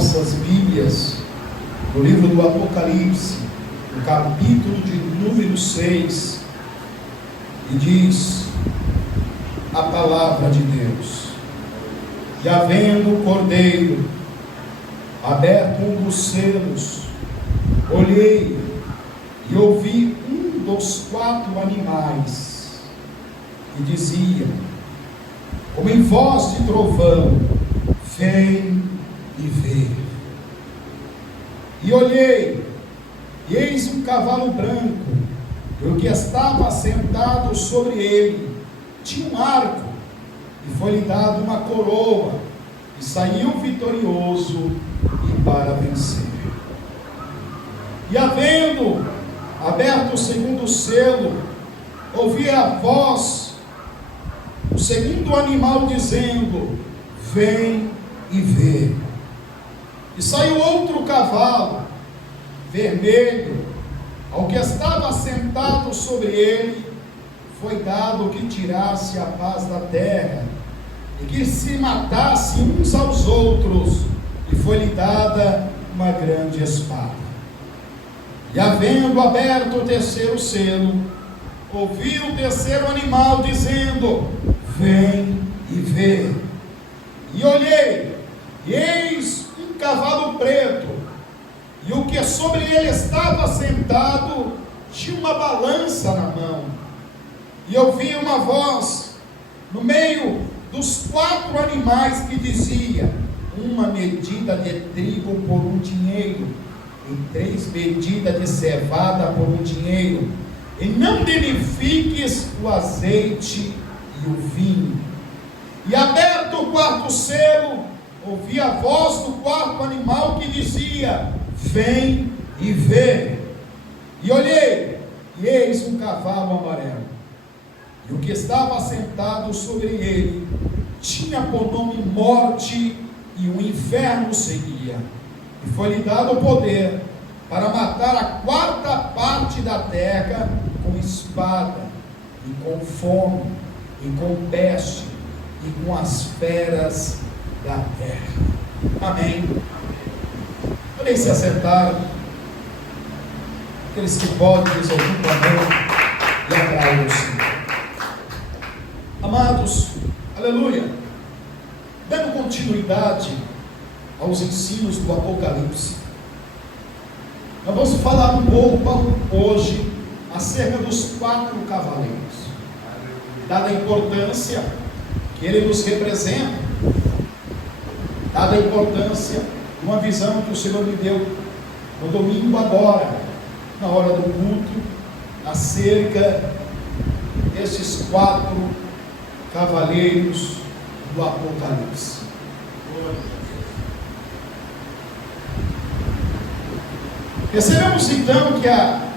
nossas Bíblias, no livro do Apocalipse, no capítulo de número 6, e diz a palavra de Deus: e havendo o cordeiro aberto um dos selos, olhei e ouvi um dos 4 animais que dizia, como em voz de trovão: vem e vê. E olhei, e eis um cavalo branco, e o que estava assentado sobre ele tinha um arco, e foi-lhe dado uma coroa, e saiu vitorioso e para vencer. E havendo aberto o segundo selo, ouvi a voz do segundo animal dizendo: vem e vê. E saiu outro cavalo vermelho, ao que estava assentado sobre ele foi dado que tirasse a paz da terra, e que se matasse uns aos outros, e foi-lhe dada uma grande espada. E havendo aberto o terceiro selo, ouvi o terceiro animal dizendo: vem e vê. E olhei, e eis um cavalo preto, e o que sobre ele estava sentado tinha uma balança na mão. E ouvi uma voz no meio dos 4 animais que dizia: uma medida de trigo por um dinheiro, e 3 medidas de cevada por um dinheiro, e não danifiques o azeite e o vinho. E aberto o 4º selo, ouvi a voz do 4º animal que dizia: vem e vê. E olhei, e eis um cavalo amarelo, e o que estava assentado sobre ele tinha por nome Morte, e o inferno seguia. E foi-lhe dado o poder para matar a 4ª parte da terra com espada, e com fome, e com peste, e com as feras da terra. Amém. Podem se acertar. Aqueles que podem, dizer junto a mão e atraem o Senhor. Amados, aleluia. Dando continuidade aos ensinos do Apocalipse, nós vamos falar um pouco hoje acerca dos 4 cavaleiros, dada a importância que ele nos representa, dada a importância de uma visão que o Senhor me deu no domingo agora, na hora do culto, acerca desses 4 cavaleiros do Apocalipse. Percebemos então que a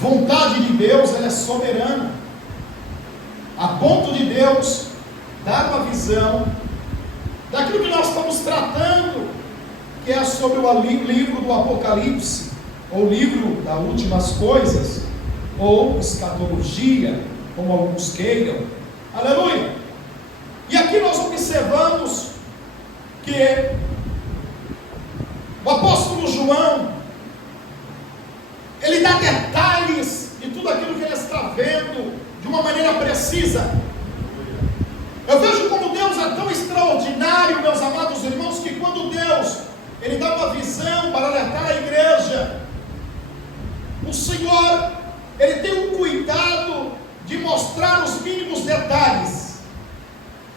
vontade de Deus, ela é soberana, a ponto de Deus dar uma visão daquilo que nós estamos tratando, que é sobre o livro do Apocalipse, ou livro das últimas coisas, ou escatologia, como alguns queiram. Aleluia! E aqui nós observamos que o apóstolo João, ele dá detalhes de tudo aquilo que ele está vendo de uma maneira precisa. Eu vejo como Deus é tão extraordinário, meus amados irmãos, que quando Deus, ele dá uma visão para alertar a igreja, o Senhor, ele tem um cuidado de mostrar os mínimos detalhes,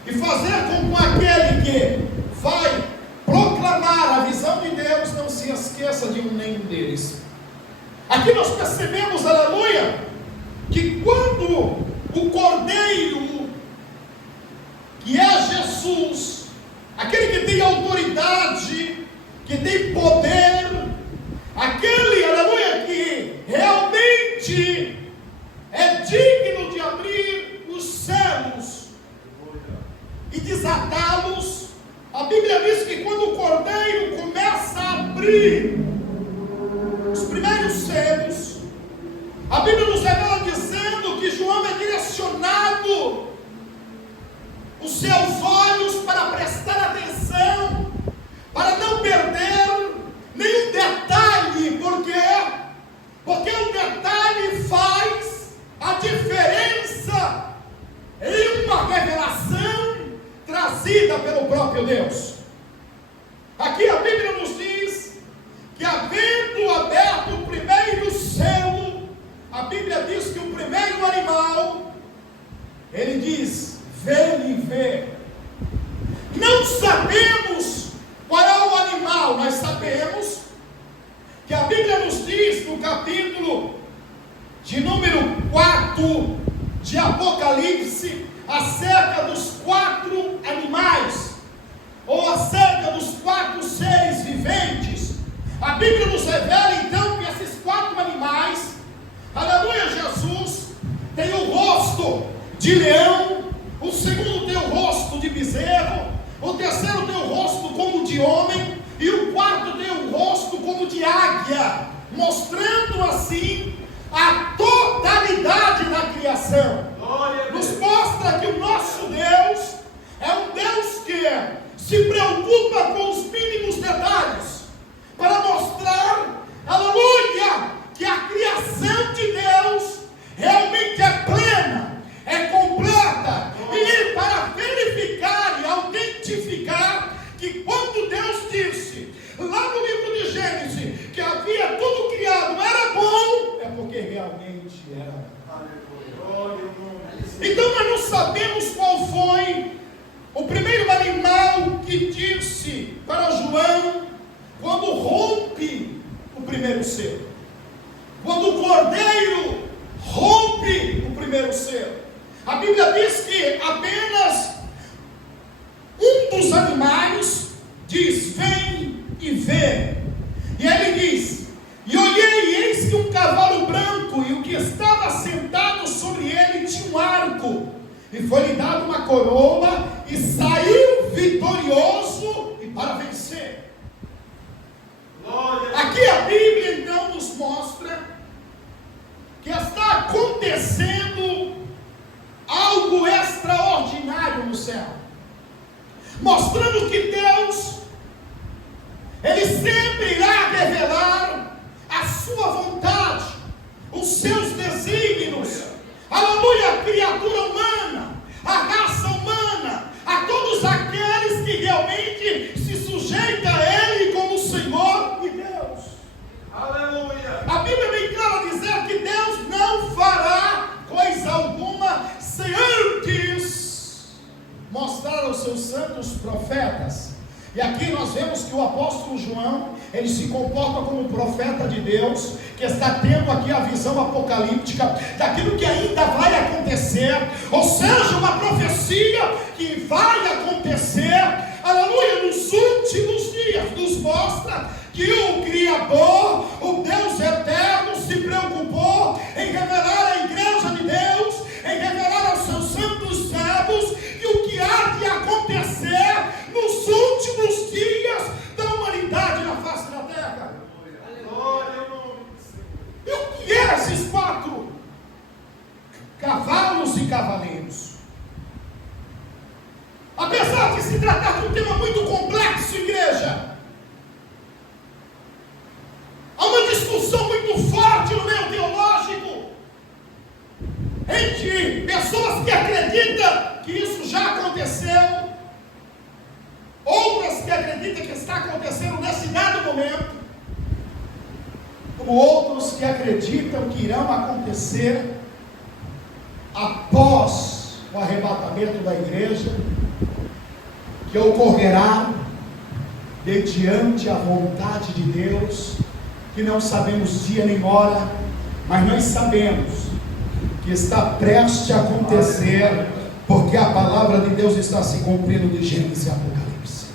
e fazer com que aquele que vai proclamar a visão de Deus não se esqueça de nenhum deles. Aqui nós percebemos, aleluia, que quando o Cordeiro, que é Jesus, aquele que tem autoridade, que tem poder, aquele, aleluia, que realmente é digno de abrir os céus e desatá-los, a Bíblia diz que quando o Cordeiro começa a abrir os primeiros selos, a Bíblia nos revela dizendo que João é direcionado os seus olhos para prestar atenção, para não perder próprio Deus. Aqui a Bíblia nos diz que, havendo aberto o primeiro selo, a Bíblia diz que o primeiro animal, ele diz: vem e vê. Não sabemos qual é o animal, nós sabemos que a Bíblia nos diz no capítulo de número 4 de Apocalipse, acerca dos 4 animais, ou acerca dos 4 seres viventes. A Bíblia nos revela então que esses 4 animais, aleluia Jesus, tem o rosto de leão, o segundo tem o rosto de bezerro, o terceiro tem o rosto como de homem, e o quarto tem o rosto como de águia, mostrando assim a totalidade da criação. Nos mostra que o nosso Deus é um Deus que se preocupa com os mínimos detalhes, para mostrar, aleluia, que a criação de Deus realmente é plena, é completa, e para verificar e autentificar que quando Deus disse, lá no livro de Gênesis, que havia tudo criado, era bom, é porque realmente era. Então nós não sabemos qual foi o primeiro animal que disse para João, quando rompe o primeiro selo, quando o cordeiro rompe o primeiro selo. A Bíblia diz que apenas um dos animais diz: vem e vê. E ele diz: e olhei, e eis que um cavalo branco, e o que estava sentado sobre ele tinha um arco, e foi-lhe dado uma coroa, e saiu vitorioso e para vencer. Aqui a Bíblia então nos mostra que está acontecendo algo extraordinário no céu, mostrando que Deus, Ele sempre irá revelar a sua vontade, os seus desígnios, aleluia, a criatura humana, a raça humana, a todos aqueles que realmente se sujeitam a Ele como Senhor e Deus. Aleluia. A Bíblia vem clara dizer que Deus não fará coisa alguma sem antes mostrar aos seus santos profetas. E aqui nós vemos que o apóstolo João, ele se comporta como um profeta de Deus, que está tendo aqui a visão apocalíptica daquilo que ainda vai acontecer, ou seja, uma profecia que vai acontecer, aleluia, nos últimos dias. Nos mostra que o Criador, o Deus eterno, se preocupou em revelar à igreja de Deus, em revelar aos seus santos servos, que o que há de acontecer nos últimos dias da humanidade na face da terra. E o que é esses 4 cavalos e cavaleiros? Apesar de se tratar de um tema muito complexo, igreja, há uma discussão muito forte no meio teológico entre pessoas que acreditam que isso já aconteceu, outras que acreditam que está acontecendo nesse dado momento, como outros que acreditam que irão acontecer após o arrebatamento da igreja, que ocorrerá mediante a vontade de Deus, que não sabemos dia nem hora, mas nós sabemos que está prestes a acontecer, porque a palavra de Deus está se cumprindo de Gênesis e Apocalipse.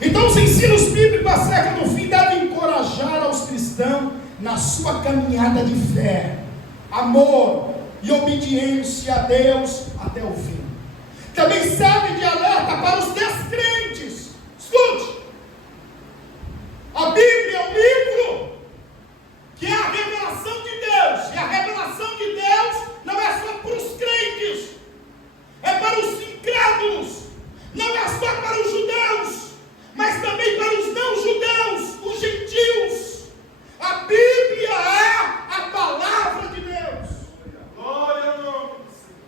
Então os ensinos bíblicos acerca do fim devem encorajar aos cristãos na sua caminhada de fé, amor e obediência a Deus até o fim. Também serve de alerta para os descrentes. Escute, a Bíblia é um livro que é a revelação de Deus, e a revelação de Deus não é só para os crentes, é para os incrédulos, não é só para os judeus, mas também para os não-judeus, os gentios. A Bíblia é a palavra de Deus. Glória ao nome do Senhor.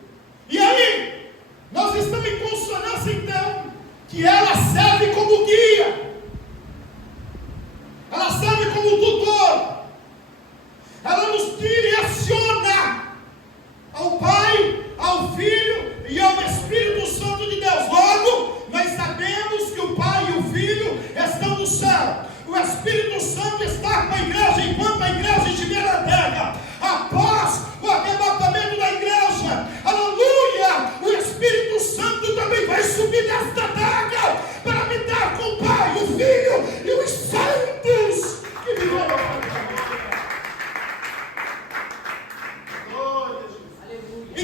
E aí, nós estamos em consonância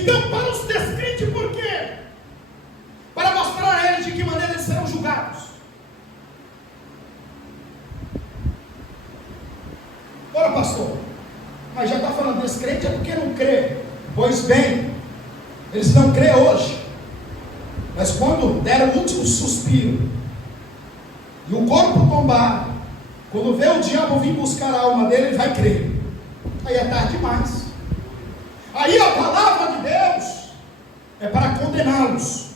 Então, para os descrentes, por quê? Para mostrar a eles de que maneira eles serão julgados. Ora, pastor, mas já está falando descrente é porque não crê. Pois bem, eles não crêem hoje, mas quando der o último suspiro e o corpo tombar, quando vê o diabo vir buscar a alma dele, ele vai crer. Aí é tarde demais. Aí a palavra de Deus é para condená-los.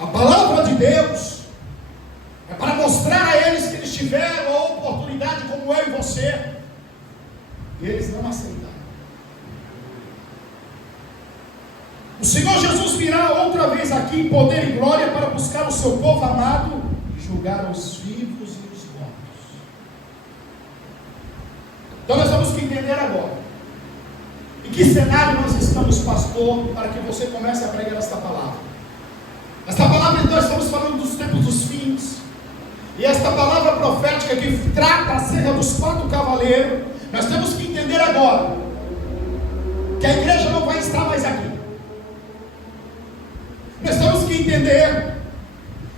A palavra de Deus é para mostrar a eles que eles tiveram a oportunidade como eu e você, e eles não aceitaram. O Senhor Jesus virá outra vez aqui em poder e glória para buscar o seu povo amado e julgar os vivos e os mortos. Então nós temos que entender agora em que cenário nós estamos, pastor, para que você comece a pregar esta palavra. Esta palavra, nós estamos falando dos tempos dos fins, e esta palavra profética que trata acerca dos 4 cavaleiros, nós temos que entender agora que a igreja não vai estar mais aqui. Nós temos que entender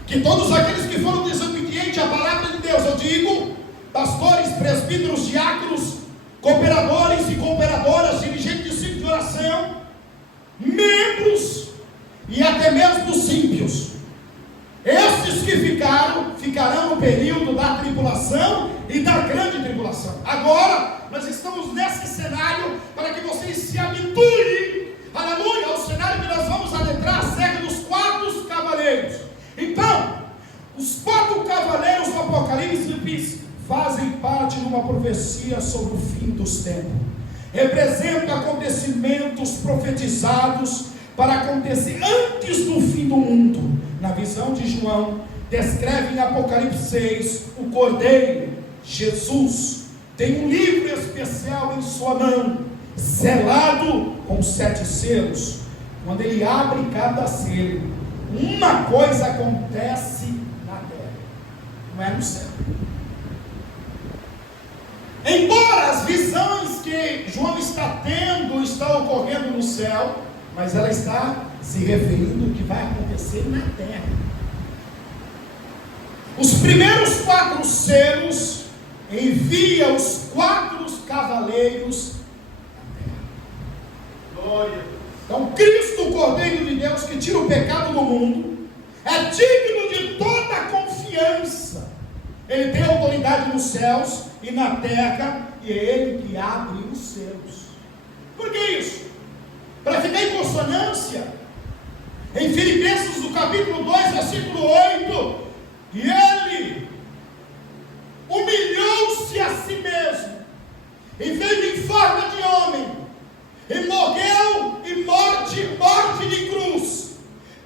que todos aqueles que foram desobedientes à palavra de Deus, eu digo, pastores, presbíteros, diáconos, cooperadores e cooperadoras, dirigentes de ciclo de oração, membros e até mesmo os ímpios, esses que ficarão no período da tribulação e da grande tribulação. Agora, nós estamos nesse cenário para que vocês se habituem, aleluia, ao cenário que nós vamos adentrar acerca dos 4 cavaleiros. Então, os 4 cavaleiros do Apocalipse fazem parte de uma profecia sobre o fim dos tempos. Representam acontecimentos profetizados para acontecer antes do fim do mundo. Na visão de João, descreve em Apocalipse 6, o Cordeiro, Jesus, tem um livro especial em sua mão, selado com 7 selos. Quando ele abre cada selo, uma coisa acontece na terra, não é no céu. Embora as visões que João está tendo estão ocorrendo no céu, mas ela está se referindo ao que vai acontecer na terra. Os primeiros 4 selos envia os 4 cavaleiros da terra. Glória. Então Cristo, o Cordeiro de Deus, que tira o pecado do mundo, é digno de toda a confiança. Ele tem autoridade nos céus e na terra, e é Ele que abre os selos. Por que isso? Para ficar em consonância, em Filipenses, no capítulo 2, versículo 8, e Ele humilhou-se a si mesmo, e veio em forma de homem, e morreu em morte de cruz,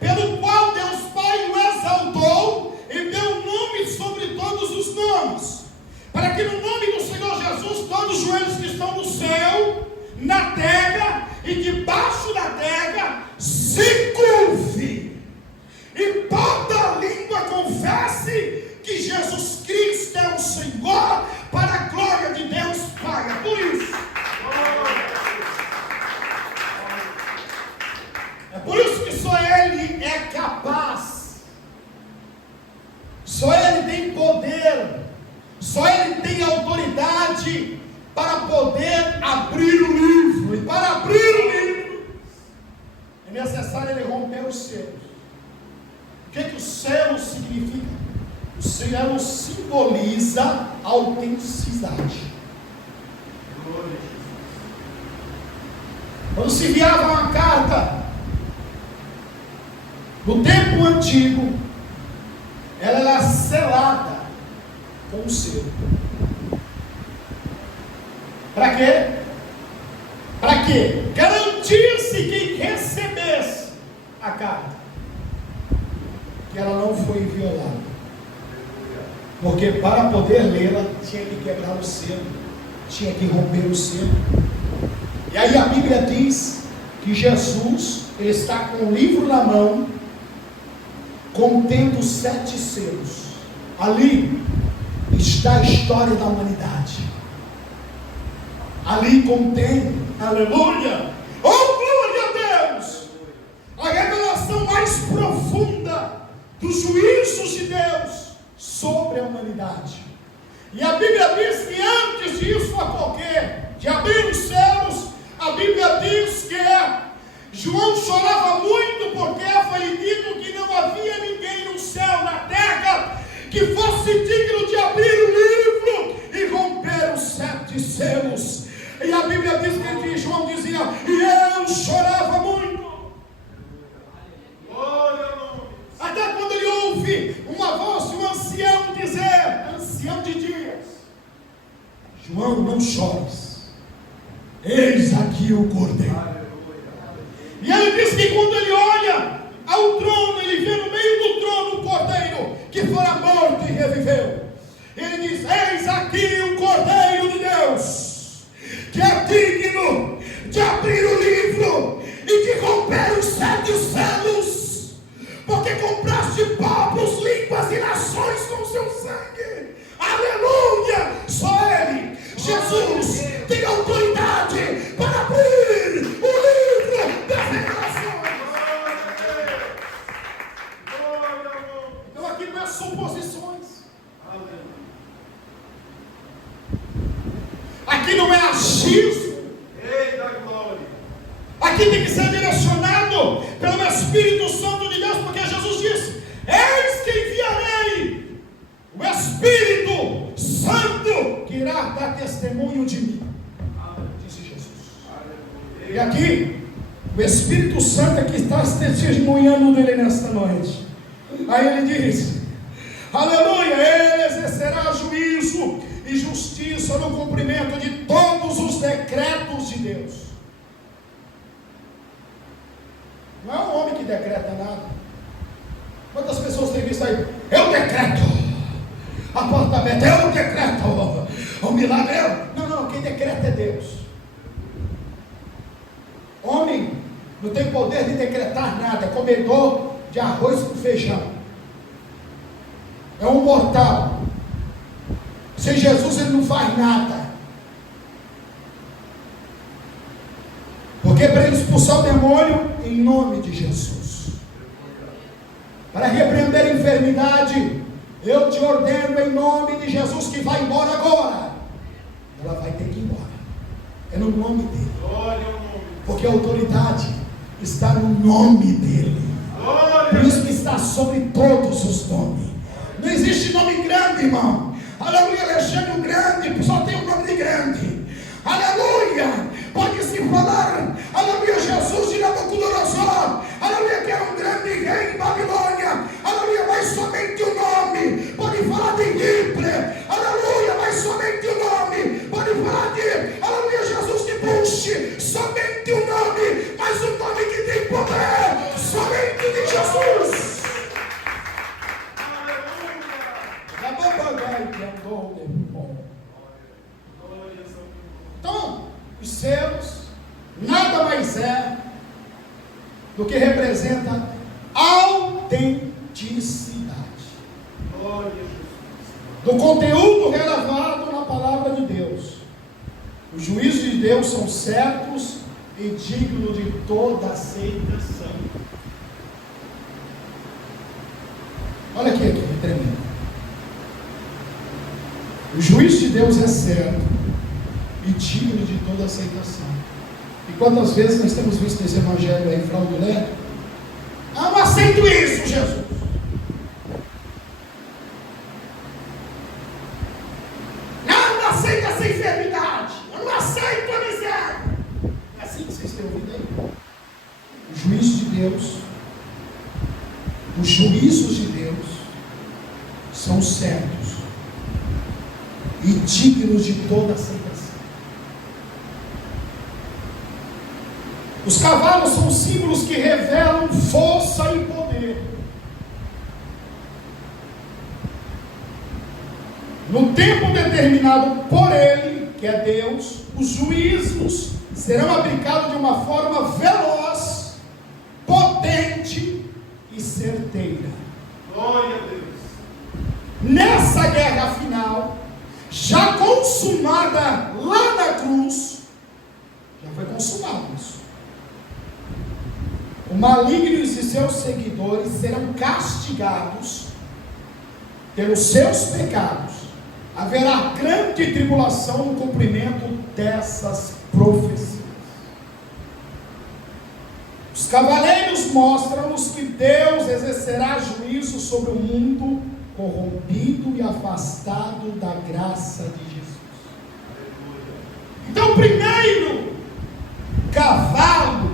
pelo qual Deus Pai o exaltou, e deu nome sobre todos os nomes, para que no nome do Senhor Jesus, todos os joelhos que estão no céu, na terra e debaixo da terra se curve, e toda língua confesse que Jesus Cristo é o Senhor, para a glória de Deus Pai. É por isso. É por isso que só Ele é capaz, só Ele tem poder, só Ele tem autoridade para poder abrir o livro. E para abrir o livro é necessário Ele romper os selos. O que o selo significa? O selo simboliza autenticidade. Quando se enviava uma carta no tempo antigo, ela era selada com o selo. Para quê? Para quê? Garantir-se quem recebesse a carta que ela não foi violada. Porque para poder lê-la, tinha que quebrar o selo, tinha que romper o selo. E aí a Bíblia diz que Jesus, ele está com o livro na mão, contendo 7 selos. Ali está a história da humanidade. ali contém, aleluia, oh glória a Deus, a revelação mais profunda dos juízos de Deus sobre a humanidade. E a Bíblia diz que antes disso acontecer, de abrir os céus, a Bíblia diz que João chorava muito porque foi dito que não havia ninguém no céu, na terra, que fosse digno de abrir o livro e romper os 7 selos. E a Bíblia diz que João dizia, e eu chorava muito. Até quando ele ouve uma voz de um ancião dizer, ancião de dias, João, não chores, eis aqui o Cordeiro. E ele diz que quando ele olha ao trono, ele vê no meio do trono o Cordeiro que fora morto e reviveu. Ele diz, eis aqui o Cordeiro de Deus, que é digno de abrir o livro e de romper os 7 selos, porque compraste povos, línguas e nações com seu sangue. Aleluia! Só Ele, Jesus, tem autoridade para abrir o livro das revelações. Então aqui não é suposições, aqui não é achismo, aqui tem que ser direcionado pelo Espírito Santo de Deus, porque Jesus disse, eis que enviarei o Espírito Santo que irá dar testemunho de mim, disse Jesus. E aqui o Espírito Santo é que está testemunhando dele nesta noite. Aí ele diz, aleluia, ele exercerá juízo e justiça no cumprimento de todos os decretos de Deus. Não é um homem que decreta nada. Quantas pessoas têm visto aí? Eu decreto, a porta aberta, eu decreto, o milagre eu. Não, quem decreta é Deus. Homem não tem poder de decretar nada, é comedor de arroz com feijão, é um mortal. Sem Jesus ele não faz nada, porque para ele expulsar o demônio em nome de Jesus, para repreender a enfermidade, eu te ordeno em nome de Jesus que vai embora agora. Ela vai ter que ir embora, é no nome dele, porque a autoridade está no nome dele. Por isso que está sobre todos os nomes. Não existe nome grande, irmão. Aleluia, Alexandre o Grande, só tem o nome de grande. Aleluia, pode-se falar, aleluia, Jesus de Nabucodonosor, aleluia, que era um grande rei em Babilônia, aleluia, mas somente o nome. Pode falar de Hitler, aleluia, mas somente o nome. Pode falar de, aleluia, Jesus de Bush, somente o nome, mas o nome que tem poder, somente de Jesus. Então, os selos nada mais é do que representa autenticidade do conteúdo revelado na palavra de Deus. Os juízos de Deus são certos e dignos de toda aceitação. Olha aqui, tremendo. O juízo de Deus é certo e digno de toda aceitação. E quantas vezes nós temos visto esse evangelho aí fraudulento? Eu não aceito isso, Jesus. Eu não aceito essa enfermidade. Eu não aceito a miséria. É assim que vocês têm ouvido aí? O juízo de Deus, os juízos de Deus são certos e dignos de toda aceitação. Os cavalos são símbolos que revelam força e poder. No tempo determinado por Ele, que é Deus, os juízos serão aplicados de uma forma veloz, potente e certeira. Glória a Deus. Nessa guerra final, já consumada lá na cruz, consumado isso. O maligno e seus seguidores serão castigados pelos seus pecados. Haverá grande tribulação no cumprimento dessas profecias. Os cavaleiros mostram-nos que Deus exercerá juízo sobre o mundo corrompido e afastado da graça de Jesus. Então, o primeiro cavalo,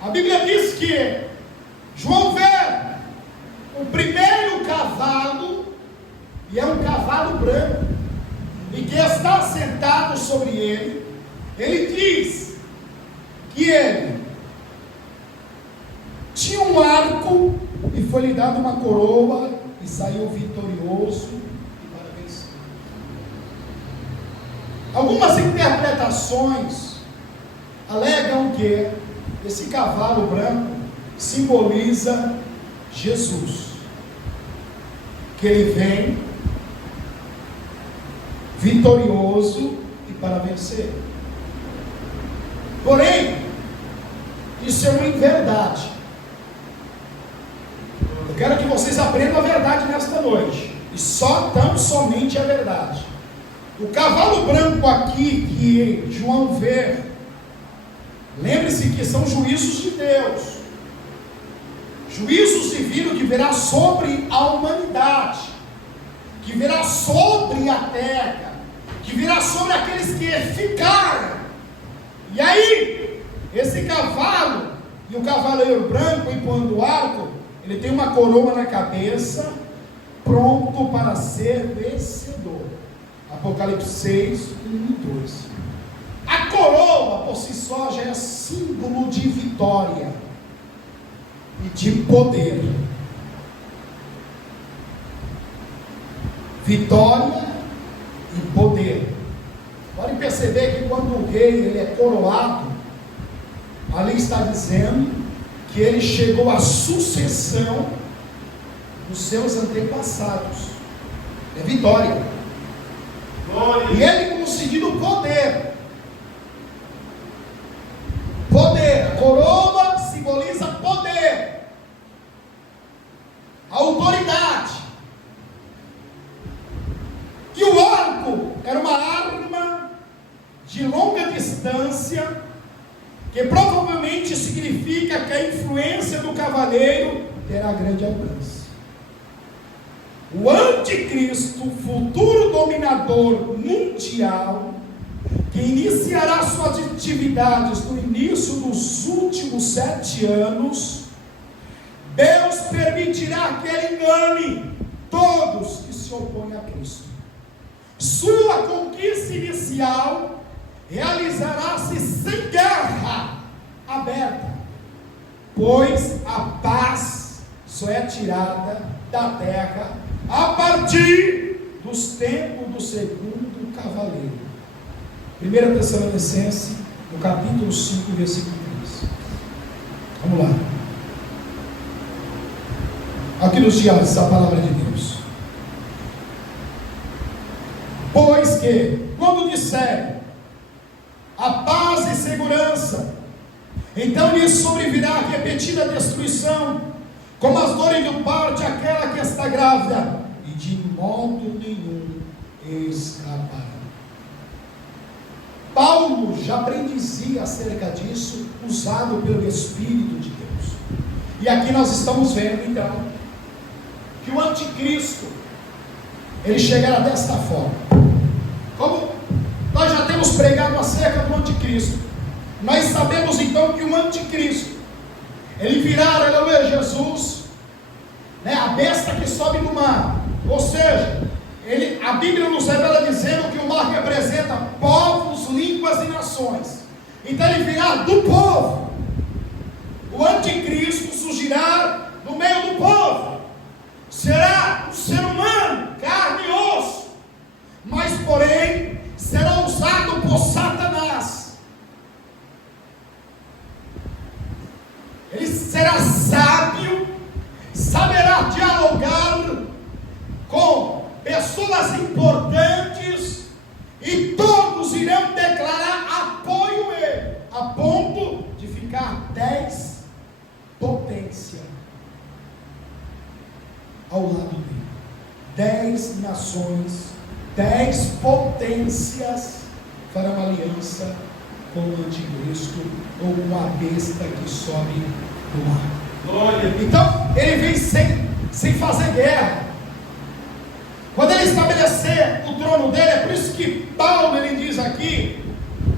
a Bíblia diz que João vê o primeiro cavalo, e é um cavalo branco, e que está sentado sobre ele. Ele diz que ele tinha um arco e foi-lhe dado uma coroa e saiu vitorioso e para vencer. Algumas interpretações alegam que esse cavalo branco simboliza Jesus, que ele vem vitorioso e para vencer. Porém, isso é uma inverdade. Eu quero que vocês aprendam a verdade nesta noite, e só tão somente a verdade. O cavalo branco aqui que João vê, lembre-se que são juízos de Deus, juízos divinos que virá sobre a humanidade, que virá sobre a terra, que virá sobre aqueles que ficaram. E aí, esse cavalo e o cavaleiro branco empunhando o arco, ele tem uma coroa na cabeça, pronto para ser vencedor. Apocalipse 6, 1 e 2. A coroa por si só já é símbolo de vitória e de poder. Vitória e poder. Pode perceber que quando o rei ele é coroado, ali está dizendo que ele chegou à sucessão dos seus antepassados. É vitória. Glória. E ele conseguiu poder. Poder. A coroa simboliza poder, autoridade. E o arco era uma arma de longa distância, que provavelmente significa que a influência do cavaleiro terá grande alcance. O anticristo, futuro dominador mundial, que iniciará suas atividades no início dos últimos 7 anos, Deus permitirá que ele engane todos que se opõem a Cristo. Sua conquista inicial realizará-se sem guerra aberta, pois a paz só é tirada da terra a partir dos tempos do segundo cavaleiro. 1 Tessalonicenses, no capítulo 5, versículo 3. Vamos lá. Aqui nos dias a palavra de Deus. Pois que, quando disserem a paz e segurança, então lhes sobrevirá repetida destruição, como as dores do parto aquela que está grávida, e de modo nenhum escapará. Paulo já predizia acerca disso, usado pelo Espírito de Deus. E aqui nós estamos vendo então que o anticristo ele chegará desta forma. Como nós já temos pregado acerca do anticristo, nós sabemos então que o anticristo ele virá, aleluia, Jesus, a besta que sobe do mar. Ou seja, a Bíblia nos revela dizendo que o mar representa povos, línguas e nações. Então ele virá do povo. O anticristo surgirá no meio do povo. Será um ser humano, carne e osso, mas porém será usado por Satanás. Ele será sábio, saberá dialogar com pessoas importantes, e todos irão declarar apoio a ele. nações, 10 potências farão aliança com o anticristo ou com a besta que sobe do mar. Glória. Então, ele vem sem fazer guerra. Quando ele estabelecer o trono dele, é por isso que Paulo ele diz aqui,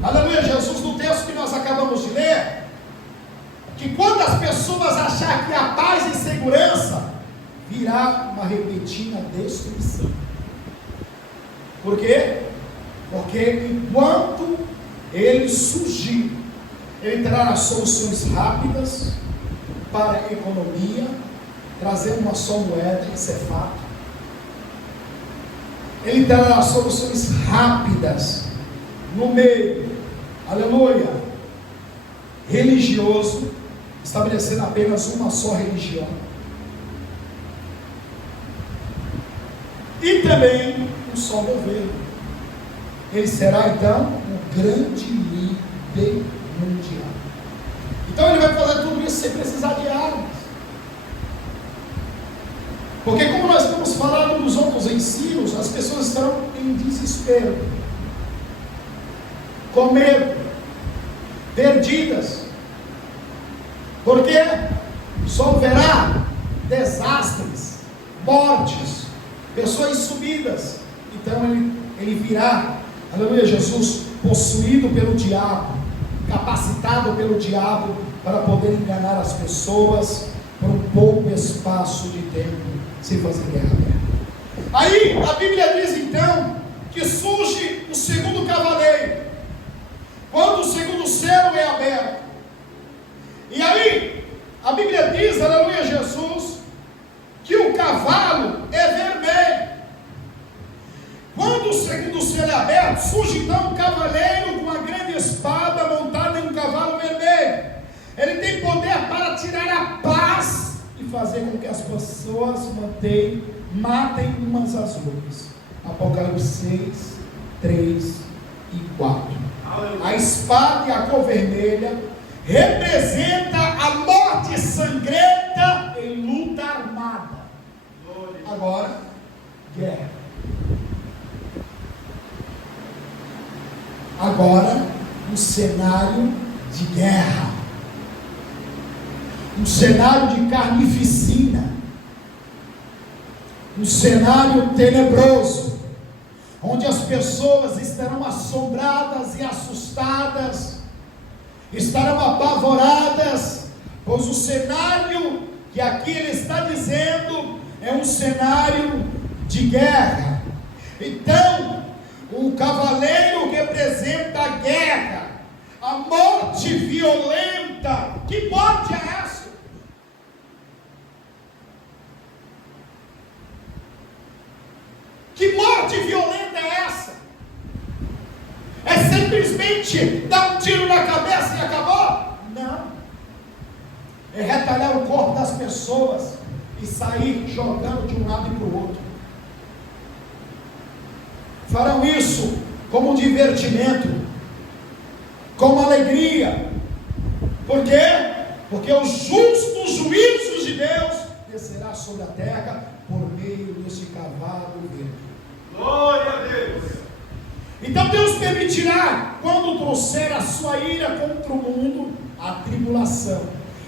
aleluia, Jesus, no texto que nós acabamos de ler, que quando as pessoas acharem que há paz e segurança, virá uma repentina destruição. Por quê? Porque enquanto ele surgir, ele trará soluções rápidas para a economia, trazendo uma só moeda, isso é fato. Ele trará soluções rápidas no meio, aleluia, religioso, estabelecendo apenas uma só religião. E também um só governo. Ele será então o grande líder mundial. Então ele vai fazer tudo isso sem precisar de armas. Porque como nós estamos falando dos outros ensinos, as pessoas estão em desespero, com medo, perdidas. Porque só haverá desastres, mortes, pessoas sumidas. Então ele virá, aleluia, Jesus, possuído pelo diabo, capacitado pelo diabo para poder enganar as pessoas por um pouco espaço de tempo, sem fazer guerra. Aí a Bíblia diz então que surge o segundo cavaleiro, quando o segundo selo é aberto. E aí a Bíblia diz, aleluia, Jesus, que o cavalo é vermelho. Quando o segundo selo é aberto, surge então um cavaleiro com uma grande espada montada em um cavalo vermelho. Ele tem poder para tirar a paz e fazer com que as pessoas matem umas às outras. Apocalipse 6, 3 e 4. A espada e a cor vermelha representa a morte sangrenta em luta armada. Agora, guerra. Agora, um cenário de guerra, um cenário de carnificina, um cenário tenebroso, onde as pessoas estarão assombradas e assustadas, estarão apavoradas, pois o cenário que aqui ele está dizendo é um cenário de guerra. Então, o cavaleiro representa a guerra, a morte violenta. Que morte é essa? Que morte violenta é essa? É simplesmente dar um tiro na cabeça e acabou? Não. É retalhar o corpo das pessoas e sair jogando de um lado e para o outro. Farão isso como um divertimento, como alegria. Por quê? Porque os justos juízos de Deus descerá sobre a terra por meio desse cavalo verde. Glória a Deus. Então Deus permitirá, quando trouxer a sua ira contra o mundo, a tribulação.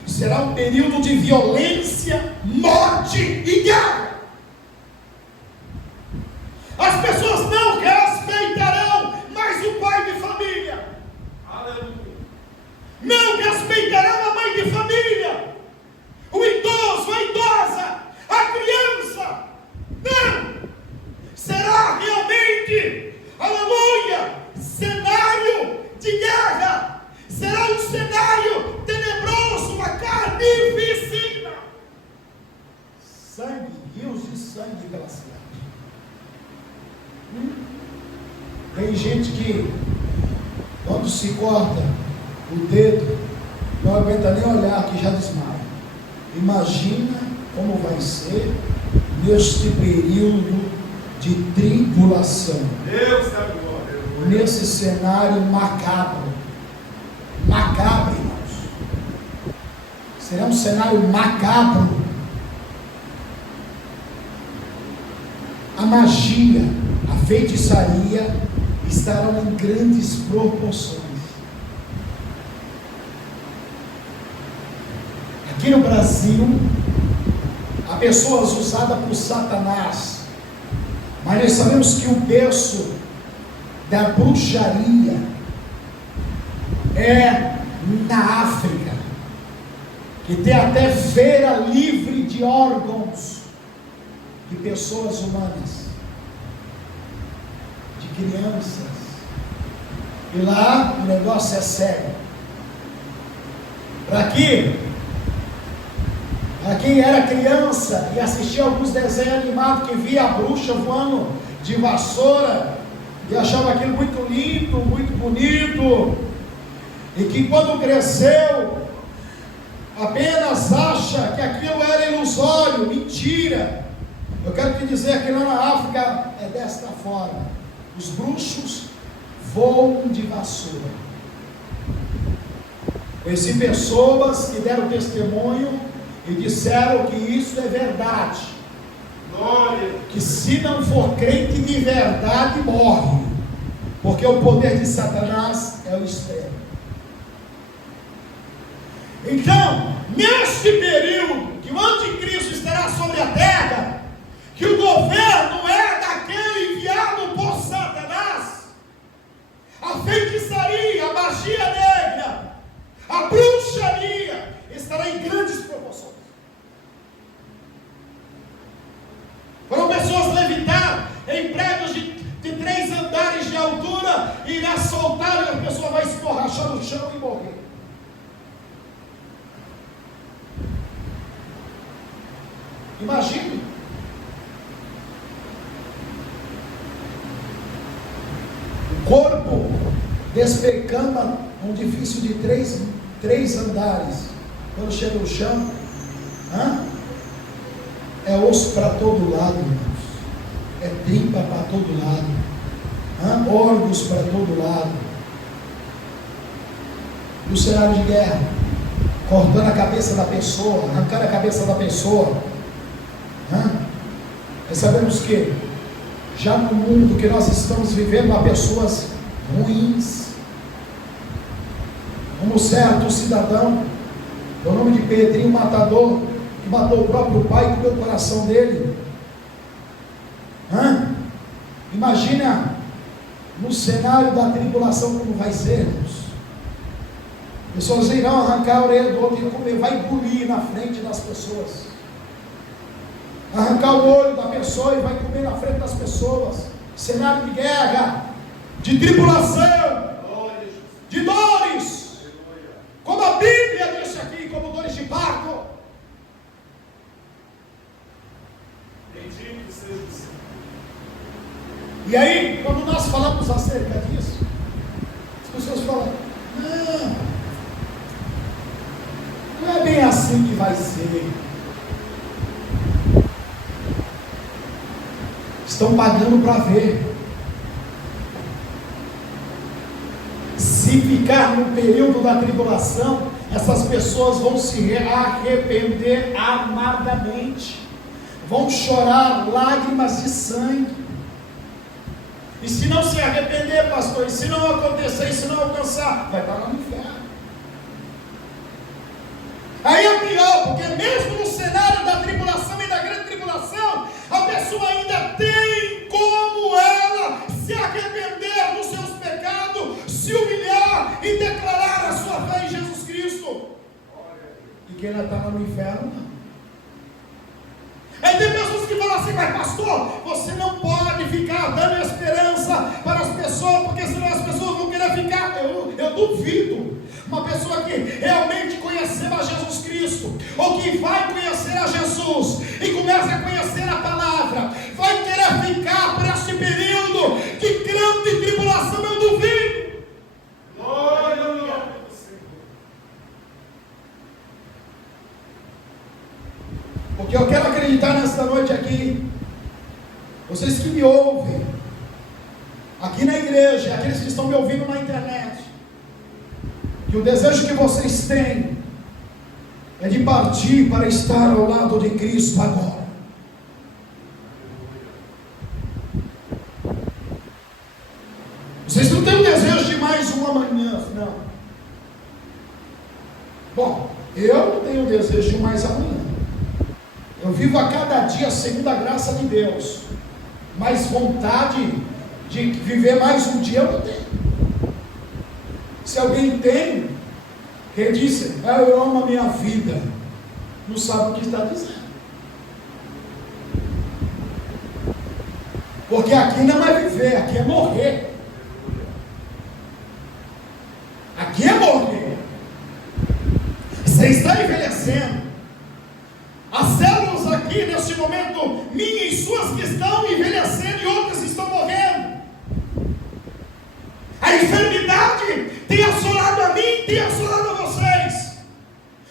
Será um período de violência, morte e guerra. As pessoas não respeitarão mais o pai de família. Aleluia. Não respeitarão a mãe de família, o idoso, a idosa, a criança. Não. Será realmente, aleluia, cenário de guerra. Será um cenário tenebroso, uma carnificina. Sangue, rios de sangue pela cidade. Tem gente que, quando se corta o dedo, não aguenta nem olhar, que já desmaia. Imagina como vai ser neste período de tribulação. Deus da glória. Nesse cenário macabro. Macabro, irmãos. Será um cenário macabro. a magia, a feitiçaria estarão em grandes proporções. Aqui no Brasil, há pessoas usadas por Satanás, mas nós sabemos que o berço da bruxaria é na África, que tem até feira livre de órgãos de pessoas humanas, de crianças, e lá o negócio é sério. Para quem era criança e assistia alguns desenhos animados que via a bruxa voando de vassoura e achava aquilo muito lindo, muito bonito, e que quando cresceu apenas acha que aquilo era ilusório, mentira. Eu quero te dizer que lá na África é desta forma: os bruxos voam de vassoura. Conheci pessoas que deram testemunho e disseram que isso é verdade. Glória. Que se não for crente de verdade, morre, porque o poder de Satanás é o extremo. Então, neste período que o anticristo estará sobre a terra, que o governo é daquele enviado por Satanás, a feitiçaria, a magia negra, a bruxaria estará em grandes proporções. Foram pessoas levitar em prédios de 3 andares de altura, e irá soltar e a pessoa vai esborrachar no chão e morrer. Imagine. O corpo despecando um edifício de 3 andares. Quando chega no chão, é osso para todo lado, irmãos. É tripa para todo lado, órgãos para todo lado. E o cenário de guerra, cortando a cabeça da pessoa, arrancando a cabeça da pessoa. Nós sabemos que já no mundo que nós estamos vivendo, há pessoas ruins, como certo cidadão, o nome de Pedrinho Matador, que matou o próprio pai e comeu o coração dele. Imagina no cenário da tribulação como vai ser, irmãos. Pessoas irão arrancar a orelha do outro e comer, vai engolir na frente das pessoas, arrancar o olho da pessoa e vai comer na frente das pessoas. Cenário de guerra, de tribulação, de dores, como a Bíblia disse aqui, como dores de parto. Bendito seja o Senhor. E aí, quando nós falamos acerca disso, as pessoas falam: não é bem assim que vai ser. Estão pagando para ver. Se ficar no período da tribulação, essas pessoas vão se arrepender amargamente, vão chorar lágrimas de sangue. E se não se arrepender, pastor, e se não acontecer, e se não alcançar, vai estar lá no inferno. Aí é pior, porque mesmo no cenário da tribulação e da grande tribulação, a pessoa ainda tem como ela se arrepender dos seus pecados, se humilhar e declarar a sua fé em Jesus Cristo. E quem ainda está lá no inferno, não. Aí tem pessoas que falam assim: mas pastor, você não pode ficar dando esperança para as pessoas, porque senão as pessoas vão querer ficar. Eu duvido. Uma pessoa que realmente conheceu a Jesus Cristo, ou que vai conhecer a Jesus e começa a conhecer a palavra, vai querer ficar por este período de grande tribulação. Eu duvido. Glória ao nome do Senhor. Porque eu quero acreditar nesta noite aqui, vocês que me ouvem aqui na igreja, aqueles que estão me ouvindo na internet, que o desejo que vocês têm é de partir para estar ao lado de Cristo agora. Não. Bom, eu tenho desejo de mais amanhã. Eu vivo a cada dia segundo a graça de Deus. Mas vontade de viver mais um dia eu não tenho. Se alguém tem, ele disse, eu amo a minha vida, não sabe o que está dizendo. Porque aqui não é viver, aqui é morrer. Aqui é morrer. Você está envelhecendo. As células aqui neste momento, minhas e suas, que estão envelhecendo e outras estão morrendo. A enfermidade tem assolado a mim, tem assolado a vocês.